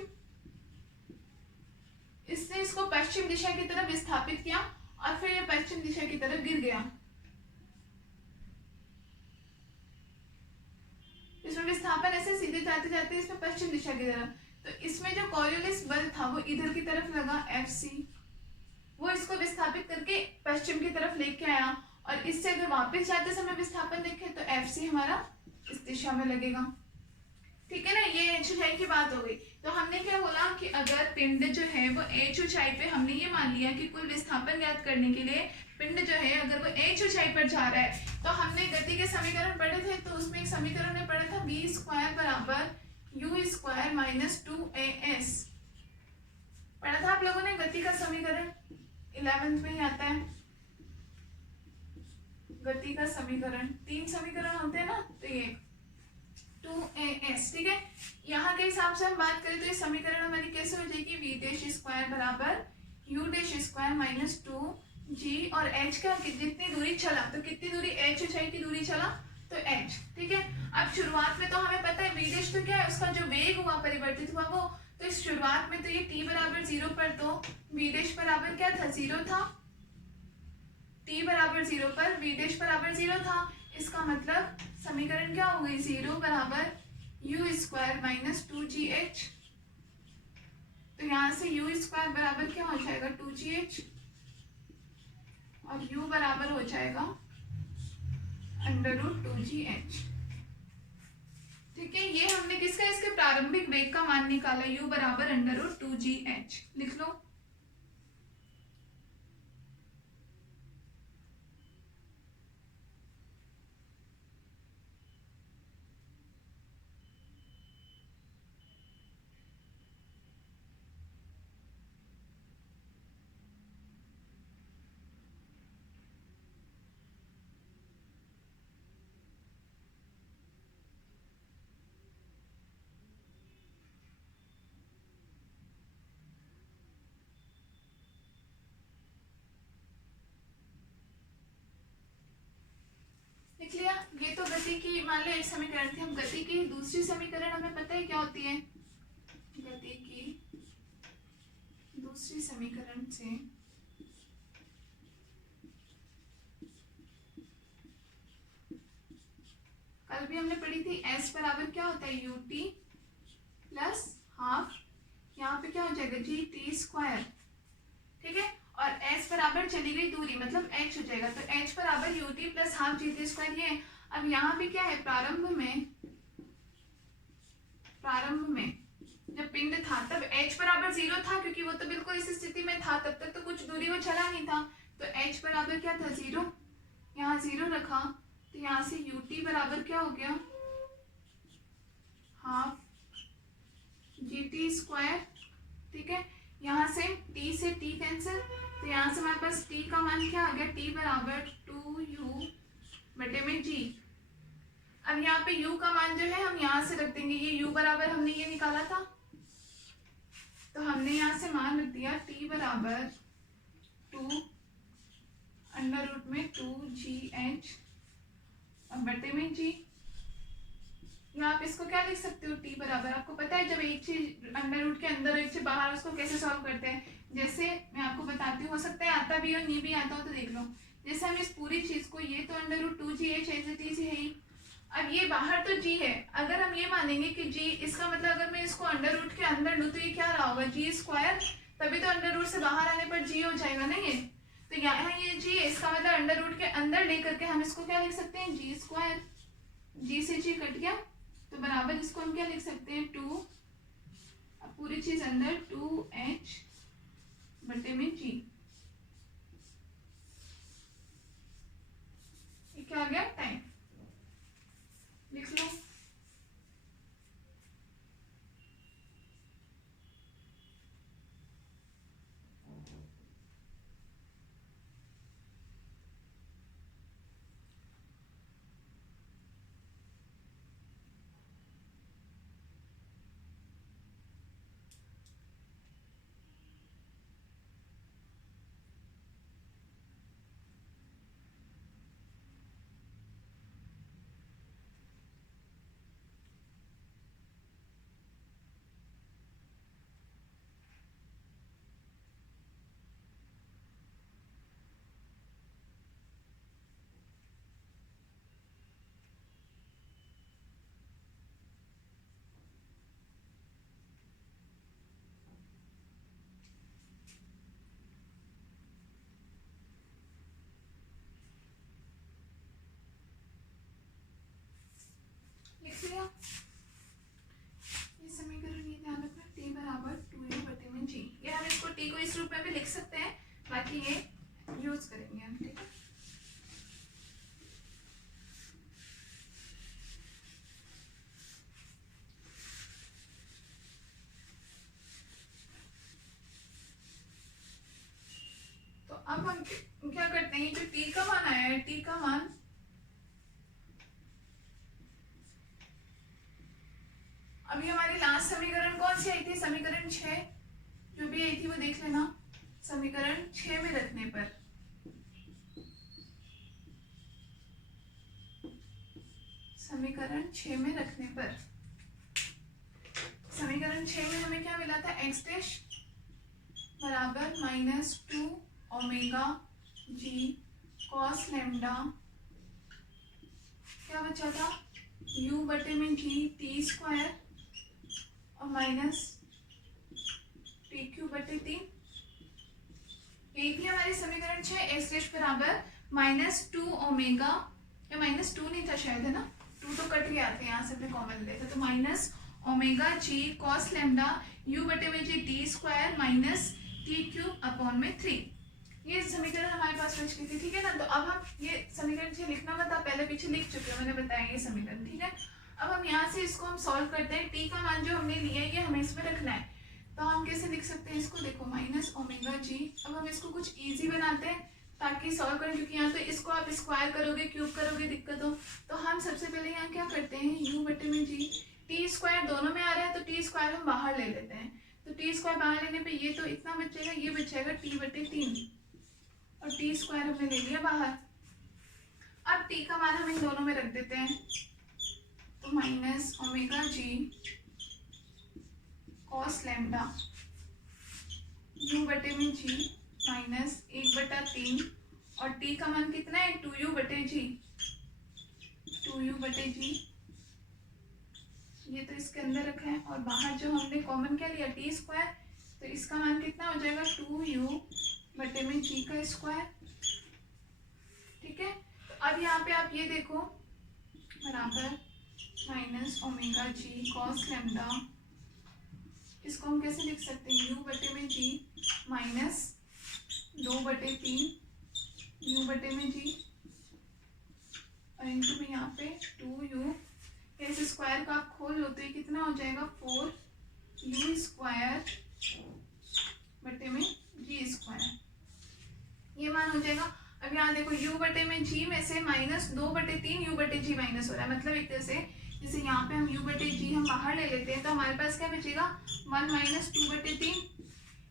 इसने इसको पश्चिम दिशा की तरफ विस्थापित किया और फिर ये पश्चिम दिशा की तरफ गिर गया। इसमें विस्थापन ऐसे सीधे जाते जाते इसमें पश्चिम दिशा की तरफ, तो इसमें जो कोरियोलिस बल था वो इधर की तरफ लगा Fc, वो इसको विस्थापित करके पश्चिम की तरफ लेके आया, और इससे अगर वापस जाते समय विस्थापन देखें तो Fc हमारा इस दिशा में लगेगा, ठीक है ना। ये h ऊंचाई की बात हो गई। तो हमने क्या बोला कि अगर पिंड जो है वो h ऊंचाई पे, हमने ये मान लिया कि कुल विस्थापन ज्ञात करने के लिए पिंड जो है अगर वो h ऊंचाई पर जा रहा है, तो हमने गति के समीकरण पढ़े थे, तो उसमें एक समीकरण में पढ़ा था v स्क्वायर बराबर u स्क्वायर माइनस 2as, पढ़ा था आप लोगों ने गति का समीकरण, 11th में ही आता है गति का समीकरण। 3 समीकरण होते हैं ना, तो ये 2as, ठीक है। यहाँ के हिसाब से हम बात करें तो ये समीकरण हमारी कैसे हो जाएगी, v डैश स्क्वायर बराबर u dash square minus 2g और h का जितनी दूरी चला, तो कितनी दूरी h ऊंचाई की दूरी चला, तो h, ठीक है। अब शुरुआत में तो हमें पता है v डैश तो क्या है, उसका जो वेग हुआ परिवर्तित हुआ वो, तो इस शुरुआत में तो ये t बराबर 0 पर तो v डैश बराबर क्या था, 0 था। t बराबर 0 पर v डैश बराबर 0 था, इसका मतलब समीकरण क्या हो गई, 0 बराबर u स्क्वायर माइनस 2gh। तो यहाँ से u स्क्वायर बराबर क्या हो जाएगा, 2gh और u बराबर हो जाएगा √2gh, ठीक है। ये हमने किसका, इसके प्रारंभिक वेग का मान निकाला, u बराबर √2gh, लिख लो। लिख लिया। ये तो गति की मान लो एक समीकरण थी, हम गति की दूसरी समीकरण हमें पता है क्या होती है, गति की दूसरी समीकरण से कल भी हमने पढ़ी थी, s बराबर क्या होता है, ut प्लस हाफ, यहाँ पे क्या हो जाएगा, gt स्क्वायर, ठीक है। और s बराबर चली गई दूरी, मतलब h हो जाएगा, तो h बराबर ut plus half gt square ये। अब यहाँ पे क्या है, प्रारंभ में जब पिंड था तब h बराबर 0 था, क्योंकि वो तो बिल्कुल इस स्थिति में था, तब तक तो कुछ दूरी वो चला नहीं था, तो h बराबर क्या था, 0। यहाँ 0 रखा, तो यहाँ से ut बराबर क्या हो गया, हाफ gt स्क्वायर, ठीक है। यहाँ से t से t कैंसिल, तो यहाँ से हमारे पास t का मान क्या आ गया, t बराबर 2u बटे में g। अब यहाँ पे u का मान जो है हम यहाँ से रख देंगे, ये u बराबर हमने ये निकाला था, तो हमने यहाँ से मान रख दिया t बराबर 2 अंडर रूट में 2gh अब बटे में g। यहाँ आप इसको क्या लिख सकते हो, t बराबर, आपको पता है जब एक चीज अंडर रूट के अंदर एक चीज बाहर, उसको कैसे सॉल्व करते हैं, जैसे मैं आपको बताती हूँ, हो सकता है आता भी हो नहीं भी आता हो, तो देख लो। जैसे हम इस पूरी चीज को, ये तो अंडर रूट 2gh ऐसे t से है ही, अब ये बाहर तो g है, अगर हम ये मानेंगे कि g, इसका मतलब अगर मैं इसको अंडर रूट के अंदर लूँ तो ये क्या रहा होगा, g स्क्वायर, तभी तो अंडर रूट से बाहर आने पर g हो जाएगा ना ये, तो यहाँ ये g है, इसका मतलब अंडर रूट के अंदर लेकर के हम इसको क्या लिख सकते हैं, g स्क्वायर, g से g कट गया, तो बराबर इसको हम क्या लिख सकते हैं, 2, अब पूरी चीज अंदर 2h बटे में g, ये क्या आ गया, टाइम, लिख लो। लिख लिया ये समीकरण, ये ध्यान रखना, t बराबर 2u बटे में g, ये हम इसको t को इस रूप में भी लिख सकते हैं, बाकी ये यूज करेंगे हम, ठीक है। तो अब हम क्या करते हैं, जो टी का मान आया है, टी का मान अभी हमारी लास्ट समीकरण कौन सी आई थी, समीकरण 6 जो भी आई थी वो देख लेना। समीकरण 6 में रखने पर समीकरण 6 में रखने पर समीकरण 6 में हमें क्या मिला था, एक्स डैश बराबर -2 ओमेगा जी कॉस लैम्डा, क्या बचा था, u बटे में जी टी स्क्वायर और माइनस टी क्यू बटे 3। यही थी हमारी समीकरण 6। एक्स डैश बराबर -2 ओमेगा, या -2 नहीं था शायद, है ना, 2 तो कट गया था, यहाँ से हमने कॉमन ले था, तो माइनस ओमेगा जी कॉस लैम्डा u बटे में G T square minus T cube upon में 3। ये समीकरण हमारे पास बच गई थी, ठीक है ना। तो अब हम ये समीकरण 6 लिखना मत, आप पहले पीछे लिख चुके हो, मैंने बताया ये समीकरण, ठीक है। अब हम यहाँ से इसको हम सॉल्व करते हैं, टी का मान जो हमने लिया है ये हमें इसमें रखना है, तो हम कैसे लिख सकते हैं इसको, देखो माइनस ओमेगा जी। अब हम इसको कुछ इजी बनाते हैं ताकि सॉल्व करें, क्योंकि यहाँ तो इसको आप स्क्वायर करोगे क्यूब करोगे दिक्कत हो, तो हम सबसे पहले यहाँ क्या करते हैं, u बटे में जी टी स्क्वायर दोनों में आ रहा है, तो टी स्क्वायर हम बाहर ले लेते हैं, तो टी स्क्वायर बाहर लेने पे ये तो इतना बचेगा, ये बचेगा टी बटे 3 और टी स्क्वायर हमने ले लिया बाहर। अब टी का मान हम इन दोनों में रख देते हैं, तो माइनस ओमेगा जी कॉस लैम्डा u बटे में जी माइनस 1/3 और t का मान कितना है, 2u बटे जी, 2u बटे जी, ये तो इसके अंदर रखा है, और बाहर जो हमने कॉमन क्या लिया टी स्क्वायर, तो इसका मान कितना हो जाएगा, 2u बटे में जी का स्क्वायर, ठीक है। तो अब यहाँ पे आप ये देखो बराबर माइनस ओमेगा जी कॉस लैम्डा, इसको हम कैसे लिख सकते हैं, u बटे में जी माइनस 2/3 u बटे में जी और इनटू में यहाँ पे 2u, इस स्क्वायर का आप खोल लो तो ये कितना हो जाएगा, 4u स्क्वायर बटे में जी स्क्वायर, ये मान हो जाएगा। अब यहाँ देखो u बटे में जी में से -2/3 u बटे जी माइनस हो रहा है, मतलब एक तरह से जैसे यहाँ पे हम u बटे जी हम बाहर ले लेते हैं, तो हमारे पास क्या बचेगा, 1 - 2/3,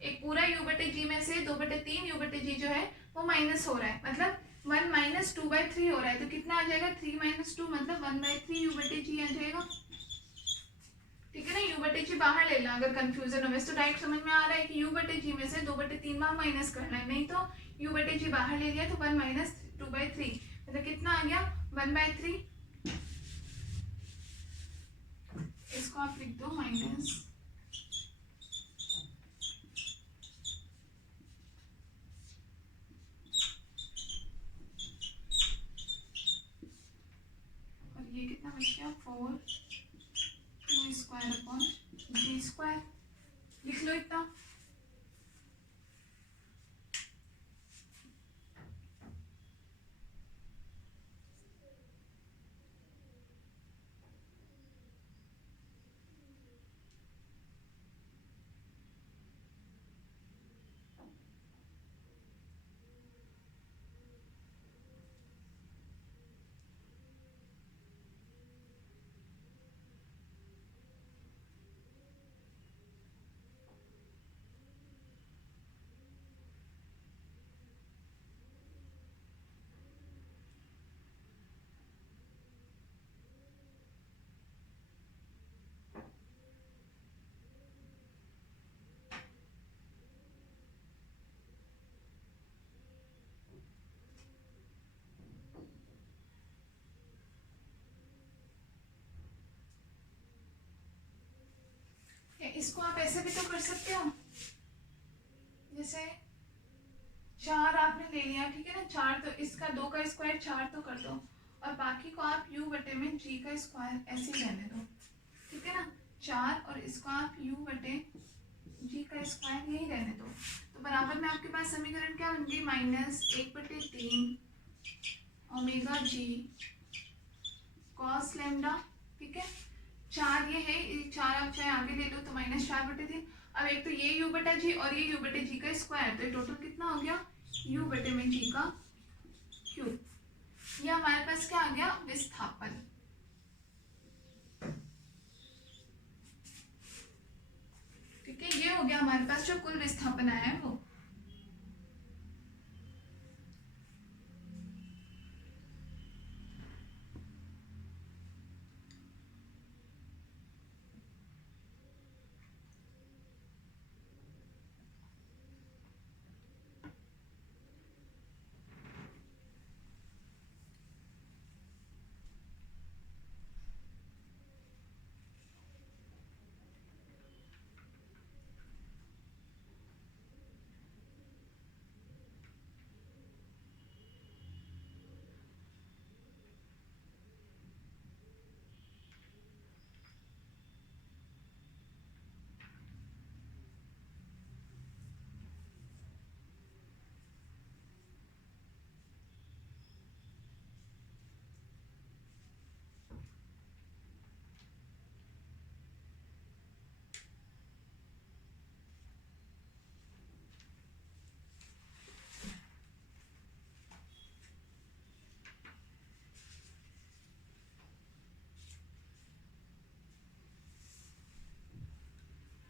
एक पूरा u बटे जी में से 2/3 u बटे जी जो है वो माइनस हो रहा है, मतलब 1 - 2/3 हो रहा है, तो कितना आ जाएगा, 3 - 2 मतलब 1/3 u बटे जी आ जाएगा, ठीक है ना। u बटे जी बाहर ले लो अगर कंफ्यूजन हो, वैसे तो डायरेक्ट समझ में आ रहा है कि u बटे जी में से 2/3 में माइनस करना है, नहीं तो u बटे जी बाहर ले लिया तो 1 - 2/3 मतलब कितना आ गया, 1/3, इसको आप लिख दो माइनस ये कितना बच गया, 4u स्क्वायर अपॉन जी स्क्वायर, लिख लो इतना। इसको आप ऐसे भी तो कर सकते हो, जैसे 4 आपने ले लिया, ठीक है ना, 4 तो इसका 2 का स्क्वायर 4 तो कर दो, और बाकी को आप u बटे में g का स्क्वायर ऐसे ही रहने दो, ठीक है ना, 4 और इसको आप u बटे g का स्क्वायर यही रहने दो, तो बराबर में आपके पास समीकरण क्या बन गई, -1/3 ओमेगा जी कॉस लैम्डा, ठीक है। 4 ये है, 4 आप चाहे आगे ले लो तो -4/3, अब एक तो ये u बटा जी और ये u बटे जी का स्क्वायर, तो ये टोटल कितना हो गया, U बटे में G का क्यूब। ये हमारे पास क्या आ गया, विस्थापन। ठीक है, ये हो गया हमारे पास जो कुल विस्थापन आया है वो।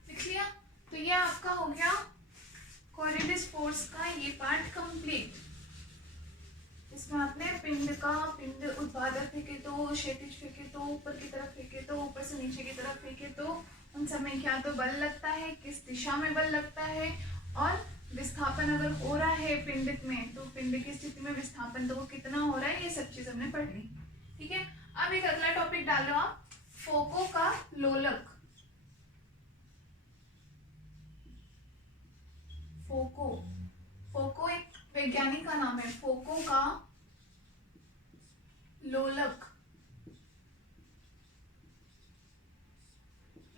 लिख लिया? तो ये आपका हो गया कोरियोलिस फोर्स का ये पार्ट कंप्लीट। इसमें आपने पिंड ऊर्ध्वाधर फेंके तो, क्षैतिज फेंके तो, ऊपर की तरफ फेंके तो, ऊपर से नीचे की तरफ फेंके तो उन सब में क्या तो बल लगता है, किस दिशा में बल लगता है, और विस्थापन अगर हो रहा है पिंड में तो पिंड की स्थिति में विस्थापन तो वो कितना हो रहा है, ये सब चीज हमने पढ़ ली। ठीक है, अब एक अगला टॉपिक डालो आप, फोको का लोलक। फोको एक वैज्ञानिक का नाम है, फोको का लोलक।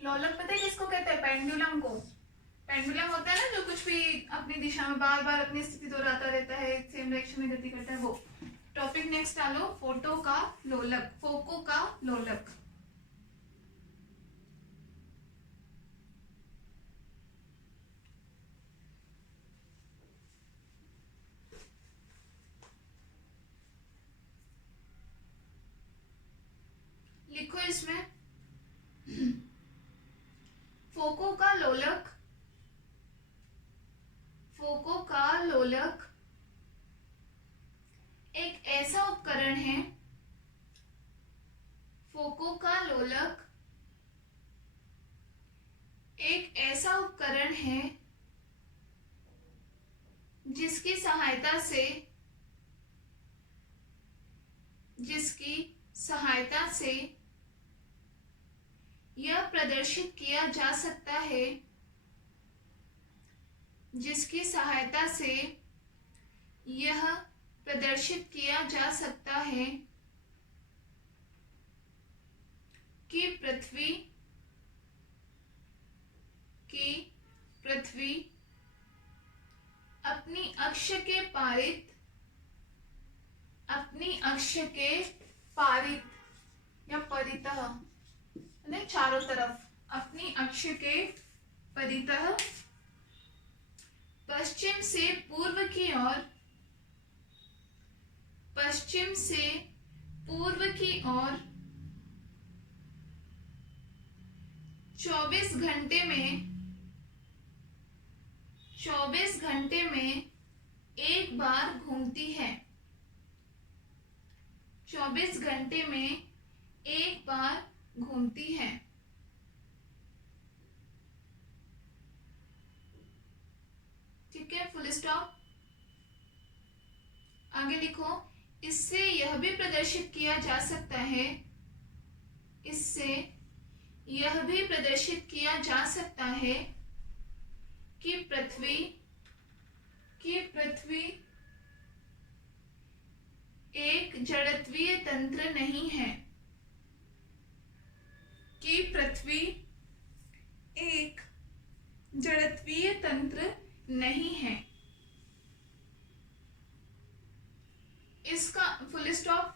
लोलक पता है किसको कहते हैं? पेंडुलम को। पेंडुलम होता है ना जो कुछ भी अपनी दिशा में बार बार अपनी स्थिति दोहराता रहता है, सेम डायरेक्शन में गति करता है, वो। टॉपिक नेक्स्ट डालो, फोको का लोलक। लिखो इसमें, फोको का लोलक एक ऐसा उपकरण है, फोको का लोलक एक ऐसा उपकरण है जिसकी सहायता से यह प्रदर्शित किया जा सकता है, कि पृथ्वी अपनी अक्ष के पारित या परितः, चारों तरफ, अपनी अक्ष के परितः पश्चिम से पूर्व की ओर 24 घंटे में एक बार घूमती है। 24 घंटे में एक बार घूमती है। ठीक है, फुल स्टॉप। आगे लिखो, इससे यह भी प्रदर्शित किया जा सकता है कि पृथ्वी एक जड़त्वीय तंत्र नहीं है। इसका फुल स्टॉप।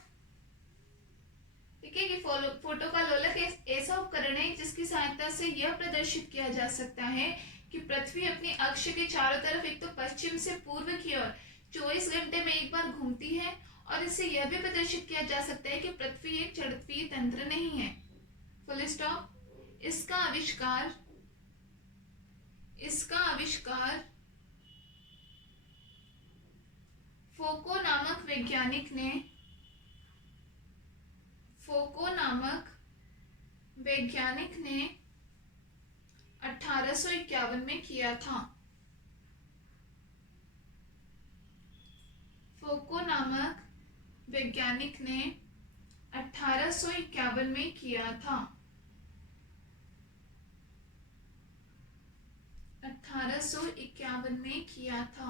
ठीक है, कि फोटो का लोलक ऐसा उपकरण है जिसकी सहायता से यह प्रदर्शित किया जा सकता है कि पृथ्वी अपनी अक्ष के चारों तरफ एक तो पश्चिम से पूर्व की ओर 24 घंटे में एक बार घूमती है और इससे यह भी प्रदर्शित किया जा सकता है कि पृथ्वी एक चढ़ती तंत्र नहीं है। Full stop. इसका आविष्कार फोको नामक वैज्ञानिक ने 1851 में किया था। फोको नामक वैज्ञानिक ने 1851 में किया था। 1851 में किया था।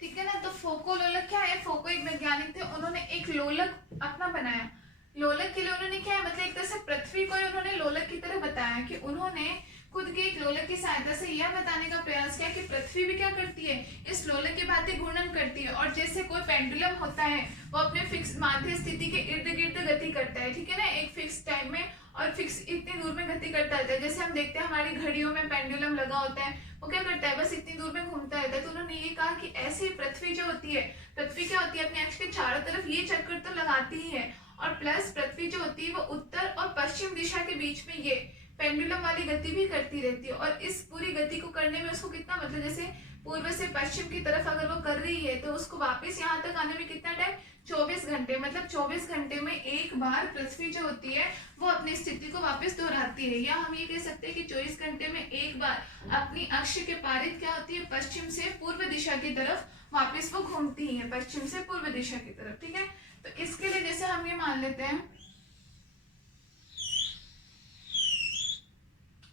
ठीक है ना। तो फोको लोलक क्या है? फोको एक वैज्ञानिक थे, उन्होंने एक लोलक अपना बनाया। लोलक के लिए उन्होंने क्या है, मतलब एक तरह से पृथ्वी को उन्होंने लोलक की तरह बताया कि उन्होंने खुद के एक लोलक की सहायता से यह बताने का प्रयास किया कि पृथ्वी भी क्या करती है, इस लोलक की भांति घूर्णन करती है। और जैसे कोई पेंडुलम होता है वो अपने फिक्स माध्य स्थिति के इर्द गिर्द गति करता है, ठीक है ना, एक फिक्स टाइम में और फिक्स इतनी दूर में गति करता रहता है। जैसे हम देखते हैं हमारी घड़ियों में पेंडुलम लगा होता है, वो क्या करता है, बस इतनी दूर में घूमता रहता है। तो उन्होंने ये कहा कि ऐसे पृथ्वी जो होती है, पृथ्वी क्या होती है, अपने अक्ष के चारों तरफ ये चक्कर तो लगाती ही है, और प्लस पृथ्वी जो होती है वो उत्तर और पश्चिम दिशा के बीच में ये पेंडुलम वाली गति भी करती रहती है। और इस पूरी गति को करने में उसको कितना, मतलब जैसे पूर्व से पश्चिम की तरफ अगर वो कर रही है तो उसको वापस यहाँ तक आने में कितना टाइम, 24 घंटे। मतलब 24 घंटे में एक बार पृथ्वी जो होती है वो अपनी स्थिति को वापस दोहराती है। या हम ये कह सकते हैं कि 24 घंटे में एक बार अपनी अक्ष के पारित क्या होती है, पश्चिम से पूर्व दिशा की तरफ वापस वो घूमती है, पश्चिम से पूर्व दिशा की तरफ। ठीक है, तो इसके लिए जैसे हम ये मान लेते हैं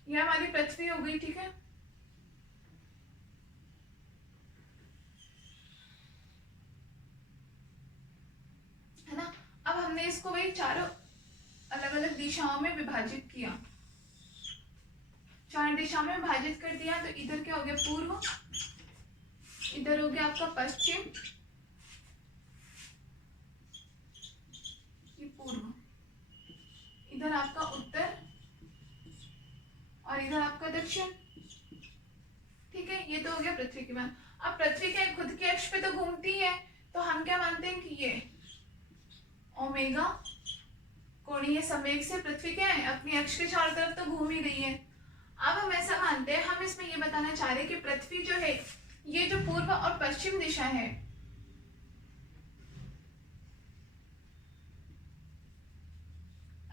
ये हमारी पृथ्वी हो गई। ठीक है, ना। अब हमने इसको वही चारों अलग अलग दिशाओं में विभाजित किया, 4 दिशाओं में विभाजित कर दिया। तो इधर क्या हो गया, पूर्व, इधर हो गया आपका पश्चिम, ये पूर्व, इधर आपका उत्तर और इधर आपका दक्षिण। ठीक है, ये तो हो गया पृथ्वी की बात। अब पृथ्वी के खुद के अक्ष पे तो घूमती है, तो हम क्या मानते हैं कि ये ओमेगा कोणीय संवेग से पृथ्वी क्या है, अपनी अक्ष के चारों तरफ तो घूम ही रही है। अब हम ऐसा मानते हैं, हम इसमें ये बताना चाह रहे हैं कि पृथ्वी जो है ये जो पूर्व और पश्चिम दिशा है,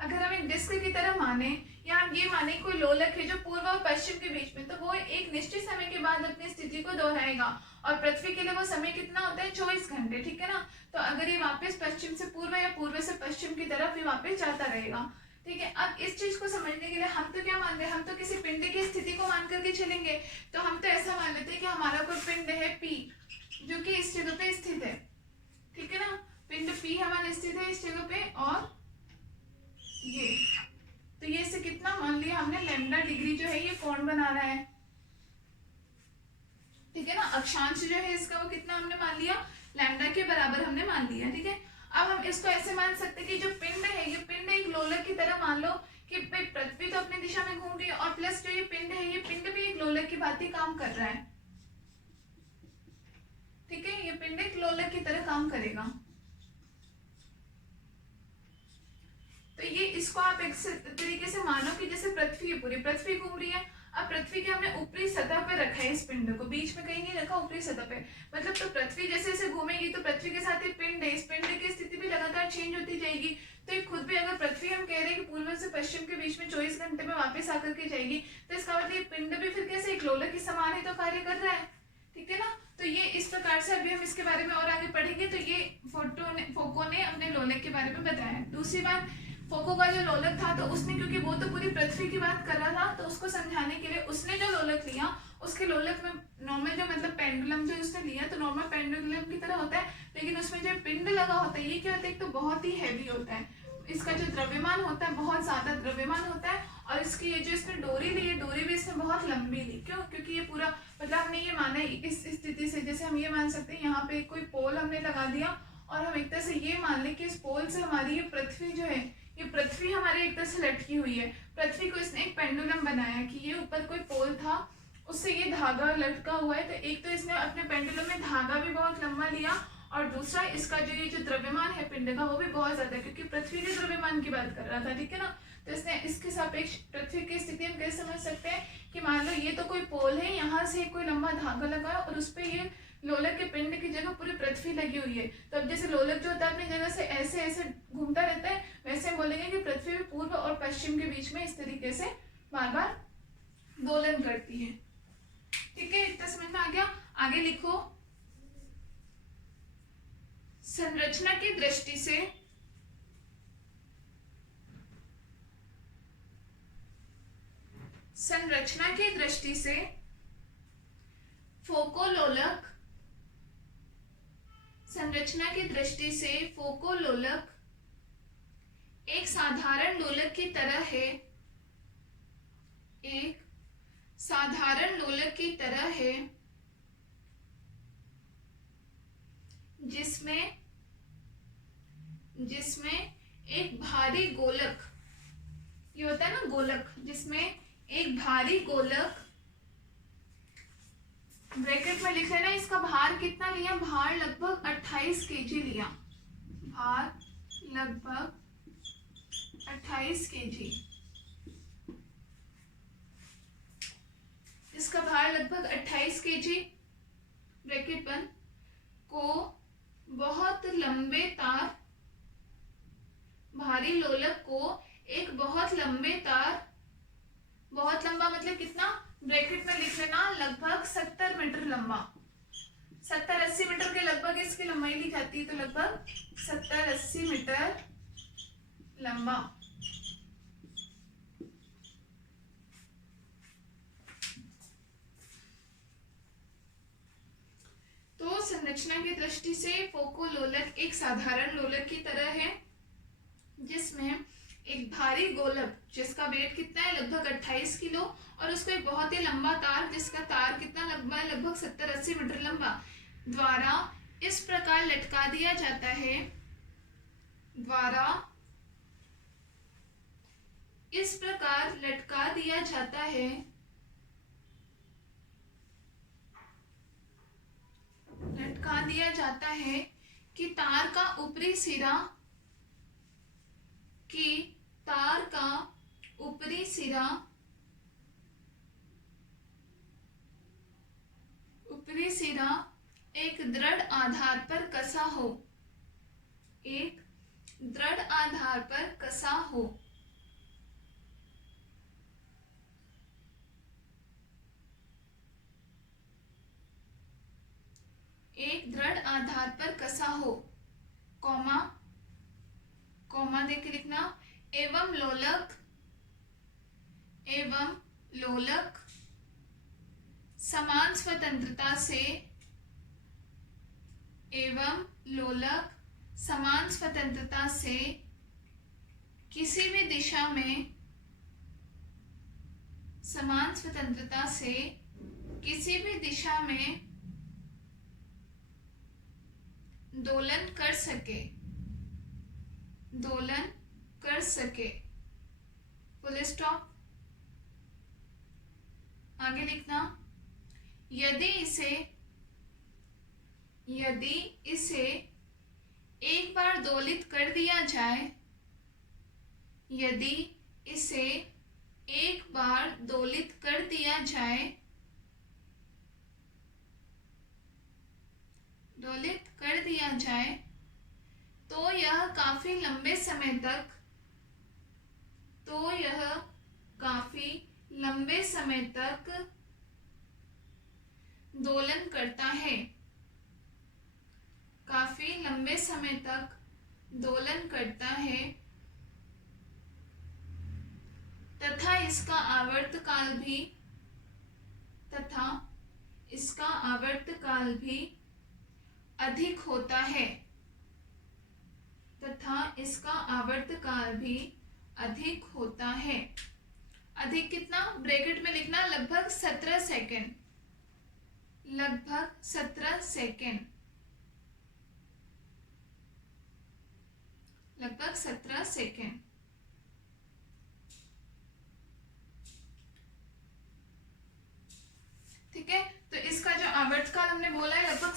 अगर हम एक डिस्क की तरह माने या हम ये माने कोई लोलक है जो पूर्व और पश्चिम के बीच में, तो वो एक निश्चित समय के बाद अपनी स्थिति को दोहराएगा। और पृथ्वी के लिए वो समय कितना होता है, 24 घंटे। ठीक है ना, तो अगर ये वापस पश्चिम से पूर्व या पूर्व से पश्चिम की तरफ ये वापस जाता रहेगा। ठीक है, अब इस चीज को समझने के लिए हम तो क्या मान रहे हैं, हम तो किसी पिंड की स्थिति को मान करके चलेंगे। तो हम तो ऐसा मान लेते हैं कि हमारा कोई पिंड है पी, जो कि इस जगह पे स्थित है। ठीक है ना, पिंड पी हमारा स्थित है इस जगह पे, और ये तो ये से कितना मान लिया हमने, लैम्डा डिग्री जो है ये कोण बना रहा है। ठीक है ना, अक्षांश जो है इसका वो कितना हमने मान लिया, लैम्डा के बराबर हमने मान लिया। ठीक है, अब हम इसको ऐसे मान सकते हैं कि जो पिंड है ये पिंड एक लोलक की तरह मान लो कि पृथ्वी तो अपनी दिशा में घूम रही है, और प्लस जो ये पिंड है ये पिंड भी एक लोलक की भांति काम कर रहा है। ठीक है, ये पिंड एक लोलक की तरह काम करेगा। तो ये इसको आप एक तरीके से मानो कि जैसे पृथ्वी है, पूरी पृथ्वी घूम रही है। अब पृथ्वी के हमने ऊपरी सतह पे रखा है इस पिंड को, बीच में कहीं नहीं रखा, ऊपरी सतह पे। मतलब तो पृथ्वी जैसे जैसे घूमेगी तो पृथ्वी के साथ एक पिंड है, इस पिंड की स्थिति भी लगातार चेंज होती जाएगी। तो ये खुद भी अगर पृथ्वी हम कह रहे हैं कि पूर्व से पश्चिम के बीच में 24 घंटे में वापस आकर के जाएगी, तो इसका मतलब ये पिंड भी फिर कैसे एक लोलक के समान ही तो कार्य कर रहा है। ठीक है ना, तो ये इस प्रकार से अभी हम इसके बारे में और आगे पढ़ेंगे। तो ये फोको ने अपने लोलक के बारे में बताया। दूसरी बात, फोको का जो लोलक था तो उसने, क्योंकि वो तो पूरी पृथ्वी की बात कर रहा था, तो उसको समझाने के लिए उसने जो लोलक लिया, उसके लोलक में नॉर्मल जो मतलब पेंडुलम जो उसने लिया तो नॉर्मल पेंडुलम की तरह होता है, लेकिन उसमें जो पिंड लगा होता है ये क्या होता है, एक तो बहुत ही हैवी होता है, इसका जो द्रव्यमान होता है बहुत ज्यादा द्रव्यमान होता है। और इसकी ये जो इसने डोरी ली है, डोरी भी इसने बहुत लंबी ली। क्यों? क्योंकि ये पूरा मतलब हमने ये माना इस स्थिति से, जैसे हम ये मान सकते हैं यहाँ पे कोई पोल हमने लगा दिया, और हम एक तरह से ये मान लें कि इस पोल से हमारी ये पृथ्वी जो है, ये पृथ्वी हमारे एक तरह से लटकी हुई है। पृथ्वी को इसने एक पेंडुलम बनाया कि ये ऊपर कोई पोल था, उससे ये धागा लटका हुआ है। तो एक तो इसने अपने पेंडुलम में धागा भी बहुत लंबा लिया, और दूसरा इसका जो ये जो द्रव्यमान है पिंड का वो भी बहुत ज्यादा, क्योंकि पृथ्वी के द्रव्यमान की बात कर रहा था, ठीक है ना। तो इसने इसके सापेक्ष पृथ्वी की स्थिति हम कैसे समझ सकते हैं कि मान लो ये तो कोई पोल है, यहाँ से कोई लंबा धागा लगा है और उस पर ये लोलक के पिंड की जगह पूरी पृथ्वी लगी हुई है। तो अब जैसे लोलक जो होता है अपनी जगह से ऐसे ऐसे घूमता रहता है, वैसे हम बोलेंगे कि पृथ्वी भी पूर्व और पश्चिम के बीच में इस तरीके से बार बार दोलन करती है। ठीक है, इतना समझ में आ गया। आगे लिखो, संरचना की दृष्टि से संरचना की दृष्टि से फोकोलोलक, संरचना की दृष्टि से फोकोलोलक एक साधारण लोलक की तरह है, एक साधारण लोलक की तरह है, जिसमें एक भारी गोलक, ये होता है ना गोलक, जिसमें एक भारी गोलक, ब्रैकेट में लिख लेना, इसका भार कितना लिया, भार लगभग 28 केजी लिया, भार लगभग 28 केजी, इसका भार लगभग 28 केजी, ब्रैकेट बंद, को बहुत लंबे तार, भारी लोलक को एक बहुत लंबे तार, बहुत लंबा मतलब कितना, ब्रैकेट में लिख लेना लगभग 70 मीटर लंबा, 70-80 मीटर के लगभग इसकी लंबाई ली जाती है, तो लगभग 70-80 मीटर लंबा। तो संरचना की दृष्टि से फोकोलोलक एक साधारण लोलक की तरह है, जिसमें एक भारी गोलक जिसका वेट कितना है लगभग 28 किलो, और उसको एक बहुत ही लंबा तार जिसका तार कितना लंबा है लगभग 70-80 मीटर लंबा, द्वारा इस प्रकार लटका दिया जाता है, द्वारा इस प्रकार लटका दिया जाता है, लटका दिया जाता है कि तार का ऊपरी सिरा, कि तार का ऊपरी सिरा, ऊपरी सिरा एक दृढ़ आधार पर कसा हो, एक दृढ़ आधार पर कसा हो, एक दृढ़ आधार पर कसा हो, कॉमा कॉमा देके लिखना, एवं लोलक समान स्वतंत्रता से, एवं लोलक समान स्वतंत्रता से किसी भी दिशा में, समान स्वतंत्रता से किसी भी दिशा में दोलन कर सके, दोलन कर सके, फुल स्टॉप। आगे लिखना, यदि इसे एक बार दोलित कर दिया जाए, यदि इसे एक बार दोलित कर दिया जाए, दोलित कर दिया जाए, तो यह काफी लंबे समय तक, तो यह काफी लंबे समय तक दोलन करता है, काफी लंबे समय तक दोलन करता है, तथा इसका आवर्तकाल भी, तथा इसका आवर्तकाल भी अधिक होता है, तथा इसका आवर्तकाल भी अधिक होता है। अधिक कितना, ब्रैकेट में लिखना लगभग 17 सेकेंड, लगभग 17 सेकेंड, लगभग 17 सेकेंड।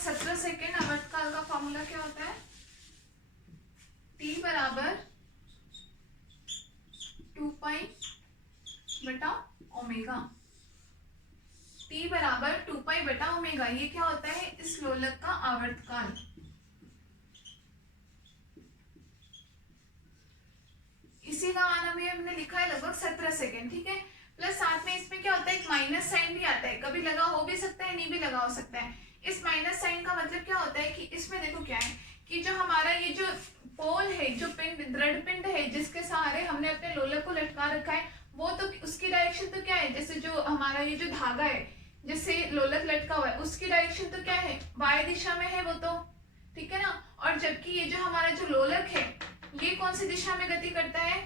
17 सेकेंड आवर्तकाल का फॉर्मूला क्या होता है? T बराबर 2 पाई बटा ओमेगा। T बराबर 2 पाई बटा ओमेगा, ये क्या होता है? इस लोलक का आवर्तकाल। इसी का मान अभी हमने लिखा है लगभग 17 सेकेंड, ठीक है। प्लस साथ में इसमें क्या होता है, एक माइनस साइन भी आता है, कभी लगा हो भी सकता है, नहीं भी लगा हो सकता है। इस माइनस साइन का मतलब क्या होता है कि इसमें देखो क्या है कि जो हमारा ये जो पोल है, जो पिंड, दृढ़ पिंड है जिसके सहारे हमने अपने लोलक को लटका रखा है, वो तो उसकी डायरेक्शन तो क्या है, जैसे जो हमारा ये जो धागा है जिससे लोलक लटका हुआ है उसकी डायरेक्शन तो क्या है, वाई दिशा में है वो तो, ठीक है ना। और जबकि ये जो हमारा जो लोलक है ये कौन सी दिशा में गति करता है,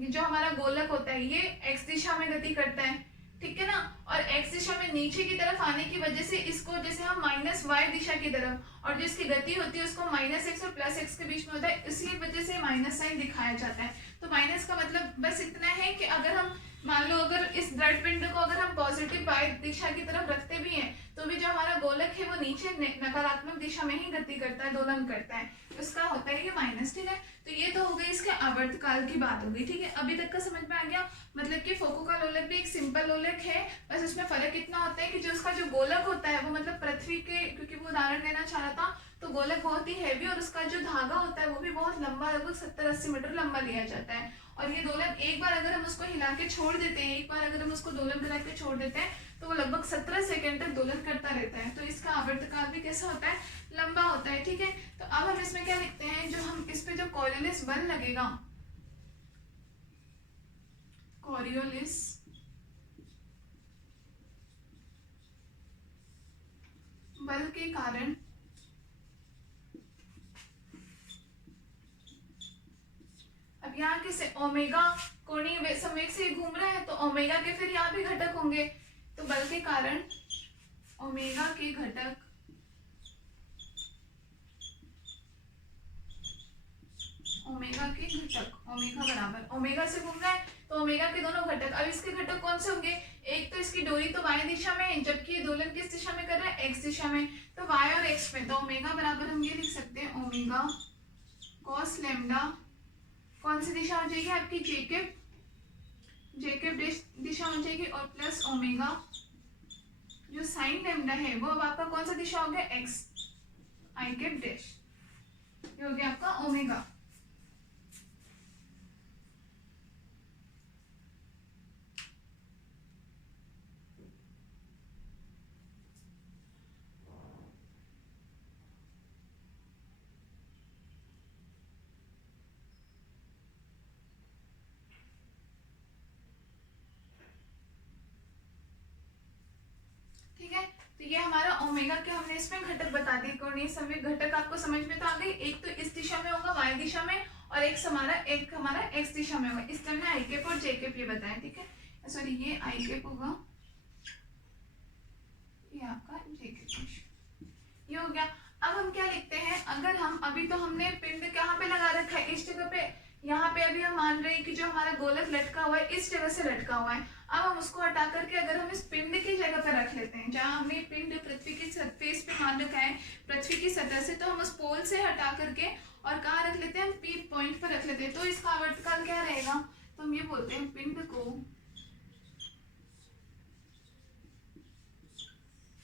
जो हमारा गोलक होता है ये एक्स दिशा में गति करता है, ठीक है ना। और एक्स दिशा में नीचे की तरफ आने की वजह से इसको जैसे हम माइनस वाई दिशा की तरफ, और जिसकी गति होती है उसको माइनस एक्स और प्लस एक्स के बीच में होता है, इसी वजह से माइनस साइन दिखाया जाता है। तो माइनस का मतलब बस इतना है कि अगर हम मान लो अगर इस दृढ़ पिंड को अगर हम पॉजिटिव वाई दिशा की तरफ रखते भी हैं तो भी जो हमारा गोलक है वो नीचे नकारात्मक दिशा में ही गति करता है, दोलन करता है, उसका होता है ये माइनस, ठीक है। तो ये तो हो गई इसके आवर्तकाल की बात हो गई, ठीक है। अभी तक का समझ में आ गया, मतलब कि फोको का लोलक भी एक सिंपल लोलक है, बस उसमें फर्क इतना होता है कि जो उसका जो गोलक होता है वो मतलब पृथ्वी के, क्योंकि वो उदाहरण देना चाह रहा था, तो गोलक बहुत ही हैवी और उसका जो धागा होता है वो भी बहुत लंबा, लगभग 70-80 मीटर लंबा लिया जाता है। और ये दोलक एक बार अगर हम उसको हिला के छोड़ देते हैं, एक बार अगर हम उसको दोलन करा के छोड़ देते हैं तो वो लगभग 17 सेकेंड तक दोलन करता रहता है। तो इसका आवर्तकाल भी कैसा होता है, लंबा होता है, ठीक है। तो अब हम इसमें क्या लिखते हैं, जो हम इस पे जो कॉरियोलिस बल लगेगा, कॉरियोलिस बल के कारण अब यहाँ के ओमेगा कोणीय संवेग से घूम रहा है तो ओमेगा के फिर यहाँ भी घटक होंगे, तो बल के कारण ओमेगा के घटक ओमेगा बराबर ओमेगा से घूम रहा है तो ओमेगा के दोनों घटक। अब इसके घटक कौन से होंगे, एक तो इसकी डोरी तो वाई दिशा में है, जबकि ये दोलन किस दिशा में कर रहा है, एक्स दिशा में, तो वाई और एक्स में, तो ओमेगा बराबर हम ये लिख सकते हैं ओमेगा कॉस लैम्डा, कौन सी दिशा हो जाएगी आपकी, जेकेब दिशा हो जाएगी, और प्लस ओमेगा जो साइन लैम्डा है वो अब आपका कौन सा दिशा हो गया, एक्स, आई कैप डैश, ये हो गया आपका ओमेगा। तो ये हमारा ओमेगा के हमने इसमें घटक बता दिए, कोणीय संवेग घटक आपको समझ में तो आ गई। एक तो इस दिशा में होगा वाई दिशा में, और एक हमारा एक्स दिशा में होगा, इसलिए हमने आई कैप और जे कैप ये बताया, ठीक है। सॉरी ये आई कैप होगा, ये आपका जे कैप, ये हो गया। अब हम क्या लिखते हैं, अगर हम अभी तो हमने पिंड कहाँ पे लगा रखा है, इस जगह पे, यहाँ पे अभी हम मान रहे हैं कि जो हमारा गोलक लटका हुआ है इस जगह से लटका हुआ है। अब हम उसको हटा करके अगर हम इस पिंड की जगह पर रख लेते हैं, जहाँ हमने पिंड पृथ्वी की सरफेस पे मान रखा है पृथ्वी की सतह से, तो हम उस पोल से हटा करके और कहाँ रख लेते हैं, हम पी पॉइंट पर रख लेते हैं। तो इसका आवर्तकाल क्या रहेगा, तो हम ये बोलते हैं पिंड को,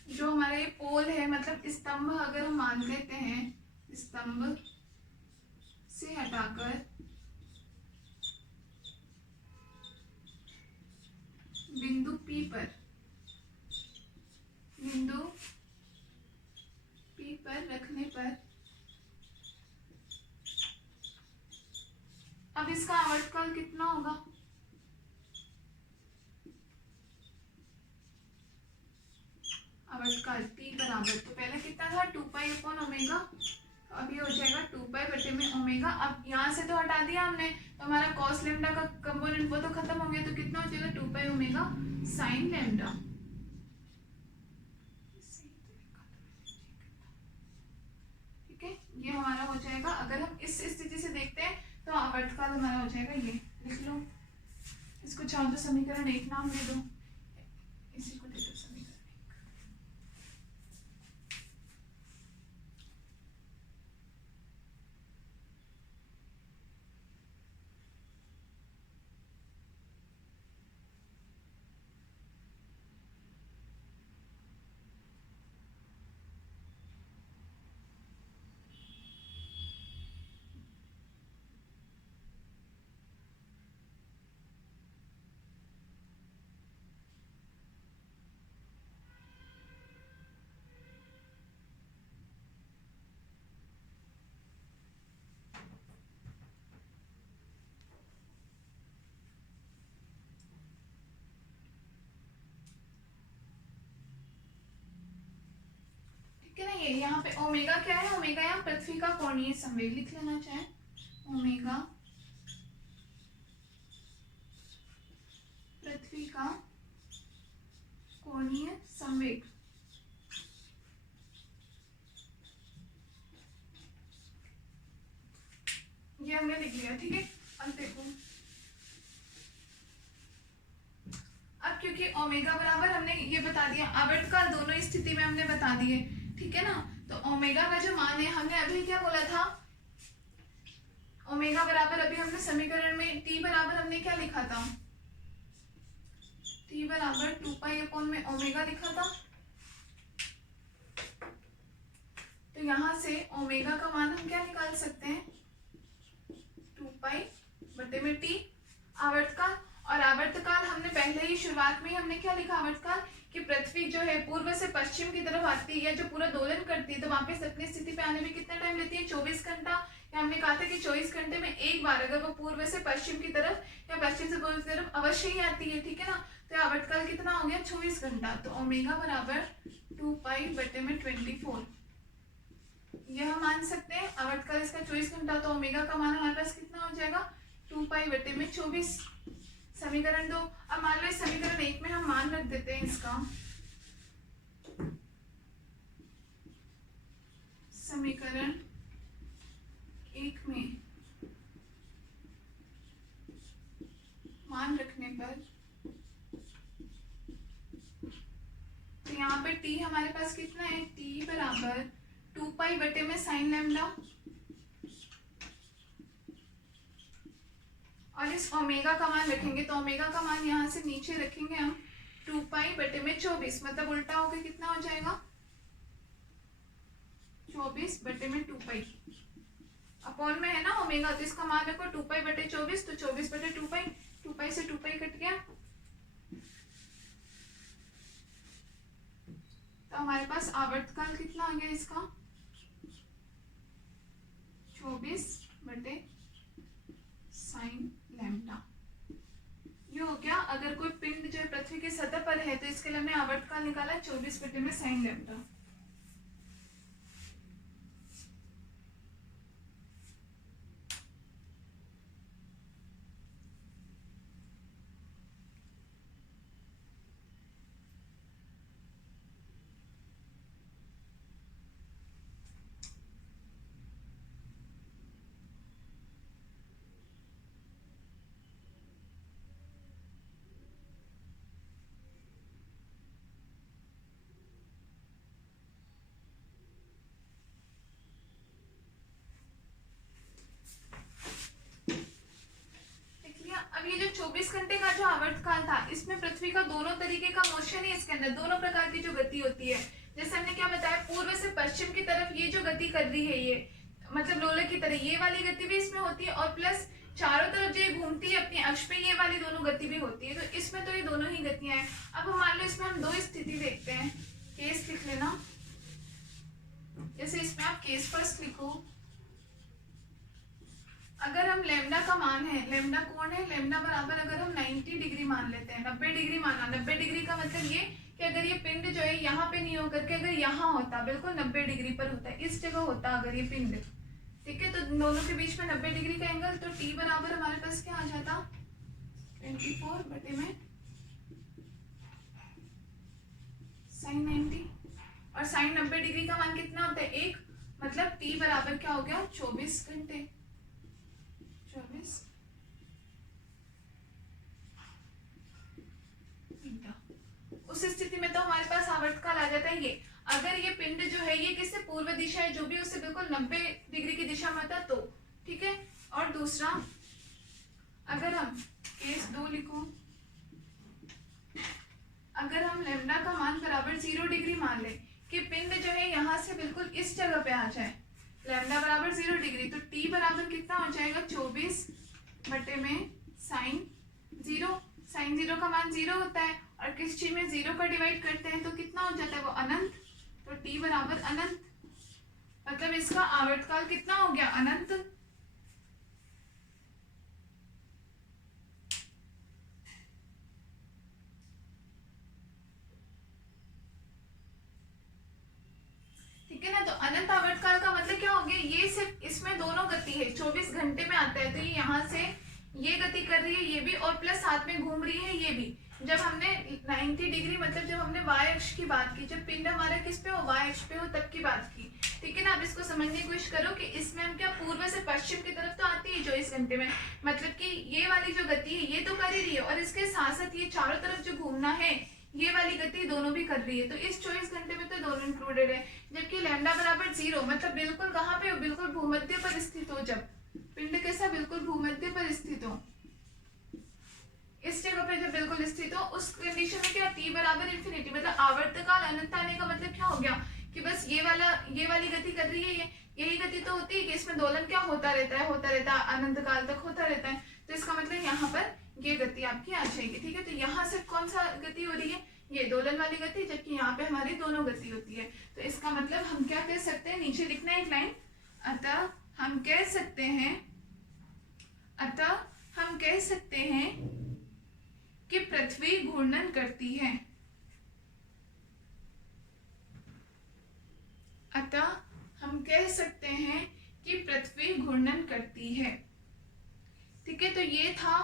जो हमारे पोल है मतलब स्तंभ अगर हम मान लेते हैं, स्तंभ से हटाकर बिंदु P पर रखने पर अब इसका आवर्तकाल कितना होगा, आवर्तकाल T बराबर, तो पहले कितना था 2 पाई अपॉन ओमेगा, अब ये हो जाएगा 2 पाई बटे में ओमेगा। अब यहाँ से तो हटा दिया हमने, तो हमारा कॉस लैम्डा का कंपोनेंट वो तो खत्म हो गया, तो कितना हो जाएगा 2 पाई ओमेगा साइन लैम्डा, ठीक है। ये हमारा हो जाएगा, अगर हम इस स्थिति से देखते हैं तो आवर्तकाल हमारा हो जाएगा, ये लिख लो, इसको चाहो तो समीकरण 1 नाम दे दो, इसी को दे दो समीकरण 1। ठीक है ना। ये यहाँ पे ओमेगा क्या है, ओमेगा यहाँ पृथ्वी का कोणीय संवेग लिख लेना चाहे, ओमेगा पृथ्वी का कोणीय संवेग। ये हमने लिख लिया, ठीक है। अब देखो, अब क्योंकि ओमेगा बराबर हमने ये बता दिया, आवर्तकाल दोनों स्थिति में हमने बता दिए, ठीक है ना। तो ओमेगा का जो मान है, हमने अभी क्या बोला था, ओमेगा बराबर अभी हमने समीकरण में टी बराबर हमने क्या लिखा था, टी बराबर 2 पाई में ओमेगा लिखा था। तो यहां से ओमेगा का मान हम क्या निकाल सकते हैं, 2 पाई में टी आवर्तकाल। और आवर्तकाल हमने पहले ही शुरुआत में हमने क्या लिखा, आवर्तकाल कि पृथ्वी जो है पूर्व से पश्चिम की तरफ आती है, जो पूरा दोलन करती है, तो वापस अपनी स्थिति पे आने में कितना टाइम लेती है, 24 घंटा। या हमने कहा था कि 24 घंटे में एक बार अगर वो पूर्व से पश्चिम की तरफ या पश्चिम से पूर्व की तरफ अवश्य ही आती है, ठीक है ना। तो आवर्तकाल कितना हो गया, 24 घंटा। तो ओमेगा बराबर 2 पाई/24 यह मान सकते हैं। आवर्तकाल इसका 24 घंटा, तो ओमेगा का मान हमारे पास कितना हो जाएगा, 2 पाई/24 समीकरण 2। अब मान लो इस समीकरण 1 में हम मान रख देते हैं इसका, समीकरण 1 में मान रखने पर तो यहाँ पे t हमारे पास कितना है, t बराबर 2 पाई/में sin लैम्डा। और इस ओमेगा का मान रखेंगे, तो ओमेगा का मान यहाँ से नीचे रखेंगे हम 2 पाई/24, मतलब उल्टा होकर कितना हो जाएगा, 24/2 पाई। अपॉन में है ना ओमेगा, तो इसका मान रखो 2 पाई/24, तो 24/2 पाई, 2 पाई से 2 पाई कट गया। तो हमारे पास आवर्तकाल कितना आ गया इसका, 24/sin लैम्डा। ये हो गया, अगर कोई पिंड जो है पृथ्वी की सतह पर है, तो इसके लिए हमने आवर्तकाल निकाला 24/sin लैम्डा। अब ये जो 24 घंटे का जो आवर्तकाल था, इसमें पृथ्वी का दोनों तरीके का मोशन है, इसके अंदर दोनों प्रकार की जो गति होती है। जैसे हमने क्या बताया, पूर्व से पश्चिम की तरफ ये जो गति कर रही है, ये मतलब लोलक की तरह ये वाली गति भी इसमें होती है, और प्लस चारों तरफ जो ये घूमती है अपने अक्ष पे, ये वाली दोनों गति भी होती है। तो इसमें तो ये दोनों ही गतियां हैं। अब हम मान लो इसमें हम 2 स्थिति देखते हैं, केस लिख लेना। जैसे इसमें आप केस फर्स्ट लिखो, अगर हम लैम्डा का मान है, लैम्डा कौन है, लैम्डा बराबर अगर हम 90 डिग्री मान लेते हैं, 90 डिग्री माना। 90 डिग्री का मतलब ये कि अगर ये पिंड जो है यहाँ पे नहीं होकर के अगर यहाँ होता, बिल्कुल 90 डिग्री पर होता है, इस जगह होता अगर ये पिंड, ठीक है, तो दोनों के बीच में 90 डिग्री का एंगल, तो t बराबर हमारे पास क्या आ जाता, 24/sin 90। और sin 90 डिग्री का मान कितना होता है, 1, मतलब t बराबर क्या हो गया, 24 घंटे। 24 उस स्थिति में तो हमारे पास आवर्तकाल आ जाता है ये। अगर ये पिंड जो है ये किससे पूर्व दिशा है, जो भी उससे बिल्कुल 90 डिग्री की दिशा में था, तो ठीक है। और दूसरा, अगर हम केस 2 लिखो, अगर हम लैम्डा का मान बराबर 0 डिग्री मान ले कि पिंड जो है यहाँ से बिल्कुल इस जगह पे आ जाए, लैम्डा बराबर 0 डिग्री, तो t बराबर कितना हो जाएगा, 24/sin 0। sin 0 का मान 0 होता है, और किस चीज में 0 का डिवाइड करते हैं तो कितना हो जाता है, वो अनंत। तो t बराबर अनंत, मतलब इसका आवर्तकाल कितना हो गया, अनंत। अनंत आवर्तकाल का मतलब क्या हो गया, ये सिर्फ इसमें दोनों गति है, 24 घंटे में आता है, तो ये यहाँ से ये गति कर रही है ये भी, और प्लस साथ में घूम रही है ये भी। जब हमने 90 डिग्री मतलब जब हमने y अक्ष की बात की, जब पिंड हमारा किस पे हो, y अक्ष पे हो, तब की बात की। ठीक है ना। अब इसको समझने की कोशिश करो कि इसमें हम क्या पूर्व से पश्चिम की तरफ तो आती है 24 घंटे में, मतलब कि ये वाली जो गति है ये तो कर ही रही है, और इसके साथ साथ ये चारों तरफ जो घूमना है ये वाली गति दोनों भी कर रही है, तो इस 24 घंटे में तो दोनों इंक्लूडेड है। जबकि लैम्डा बराबर 0 मतलब बिल्कुल कहाँ पे हो, बिल्कुल भूमध्य पर स्थित हो, जब पिंड कैसा बिल्कुल भूमध्य पर स्थित हो, इस जगह पे जब बिल्कुल स्थित हो, उस कंडीशन में क्या t बराबर इन्फिनिटी, मतलब आवर्तकाल अनंत आने का मतलब क्या हो गया कि बस ये वाली गति कर रही है, यही गति तो होती है कि इसमें दोलन क्या होता रहता है अनंत काल तक होता रहता है, तो इसका मतलब यहाँ पर ये गति आपकी आ जाएगी। ठीक है, तो यहाँ से कौन सा गति हो रही है, ये दोलन वाली गति, जबकि यहाँ पे हमारी दोनों गति होती है। तो इसका मतलब हम क्या कह सकते हैं, नीचे लिखना है एक लाइन, अतः हम कह सकते हैं कि पृथ्वी घूर्णन करती है। अतः हम कह सकते हैं कि पृथ्वी घूर्णन करती है। ठीक है, तो ये था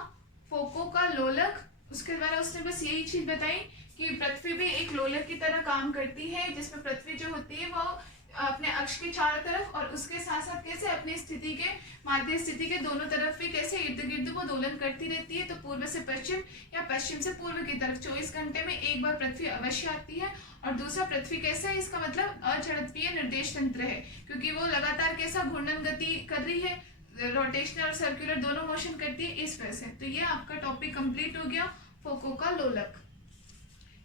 फोको का लोलक। उसके द्वारा उसने बस यही चीज बताई कि पृथ्वी भी एक लोलक की तरह काम करती है, जिसमें पृथ्वी जो होती है वो अपने अक्ष के चारों तरफ और उसके साथ साथ कैसे अपनी स्थिति के माध्य स्थिति के दोनों तरफ भी कैसे इर्द गिर्द वो दोलन करती रहती है। तो पूर्व से पश्चिम या पश्चिम से पूर्व की तरफ 24 घंटे में एक बार पृथ्वी अवश्य आती है, और दूसरा पृथ्वी कैसा है, इसका मतलब अचड़त्वीय निर्देश तंत्र है, क्योंकि वो लगातार कैसा घूर्णन गति कर रही है, रोटेशनल और सर्कुलर दोनों मोशन करती है इस वजह से। तो ये आपका टॉपिक कंप्लीट हो गया, फोको का लोलक।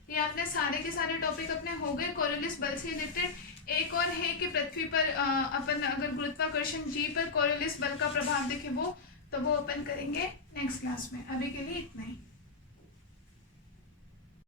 ये आपने सारे के सारे टॉपिक अपने हो गए कोरियोलिस बल से रिलेटेड। एक और है कि पृथ्वी पर अपन अगर गुरुत्वाकर्षण जी पर कोरियोलिस बल का प्रभाव देखे वो, तो वो अपन करेंगे नेक्स्ट क्लास में। अभी के लिए इतना ही।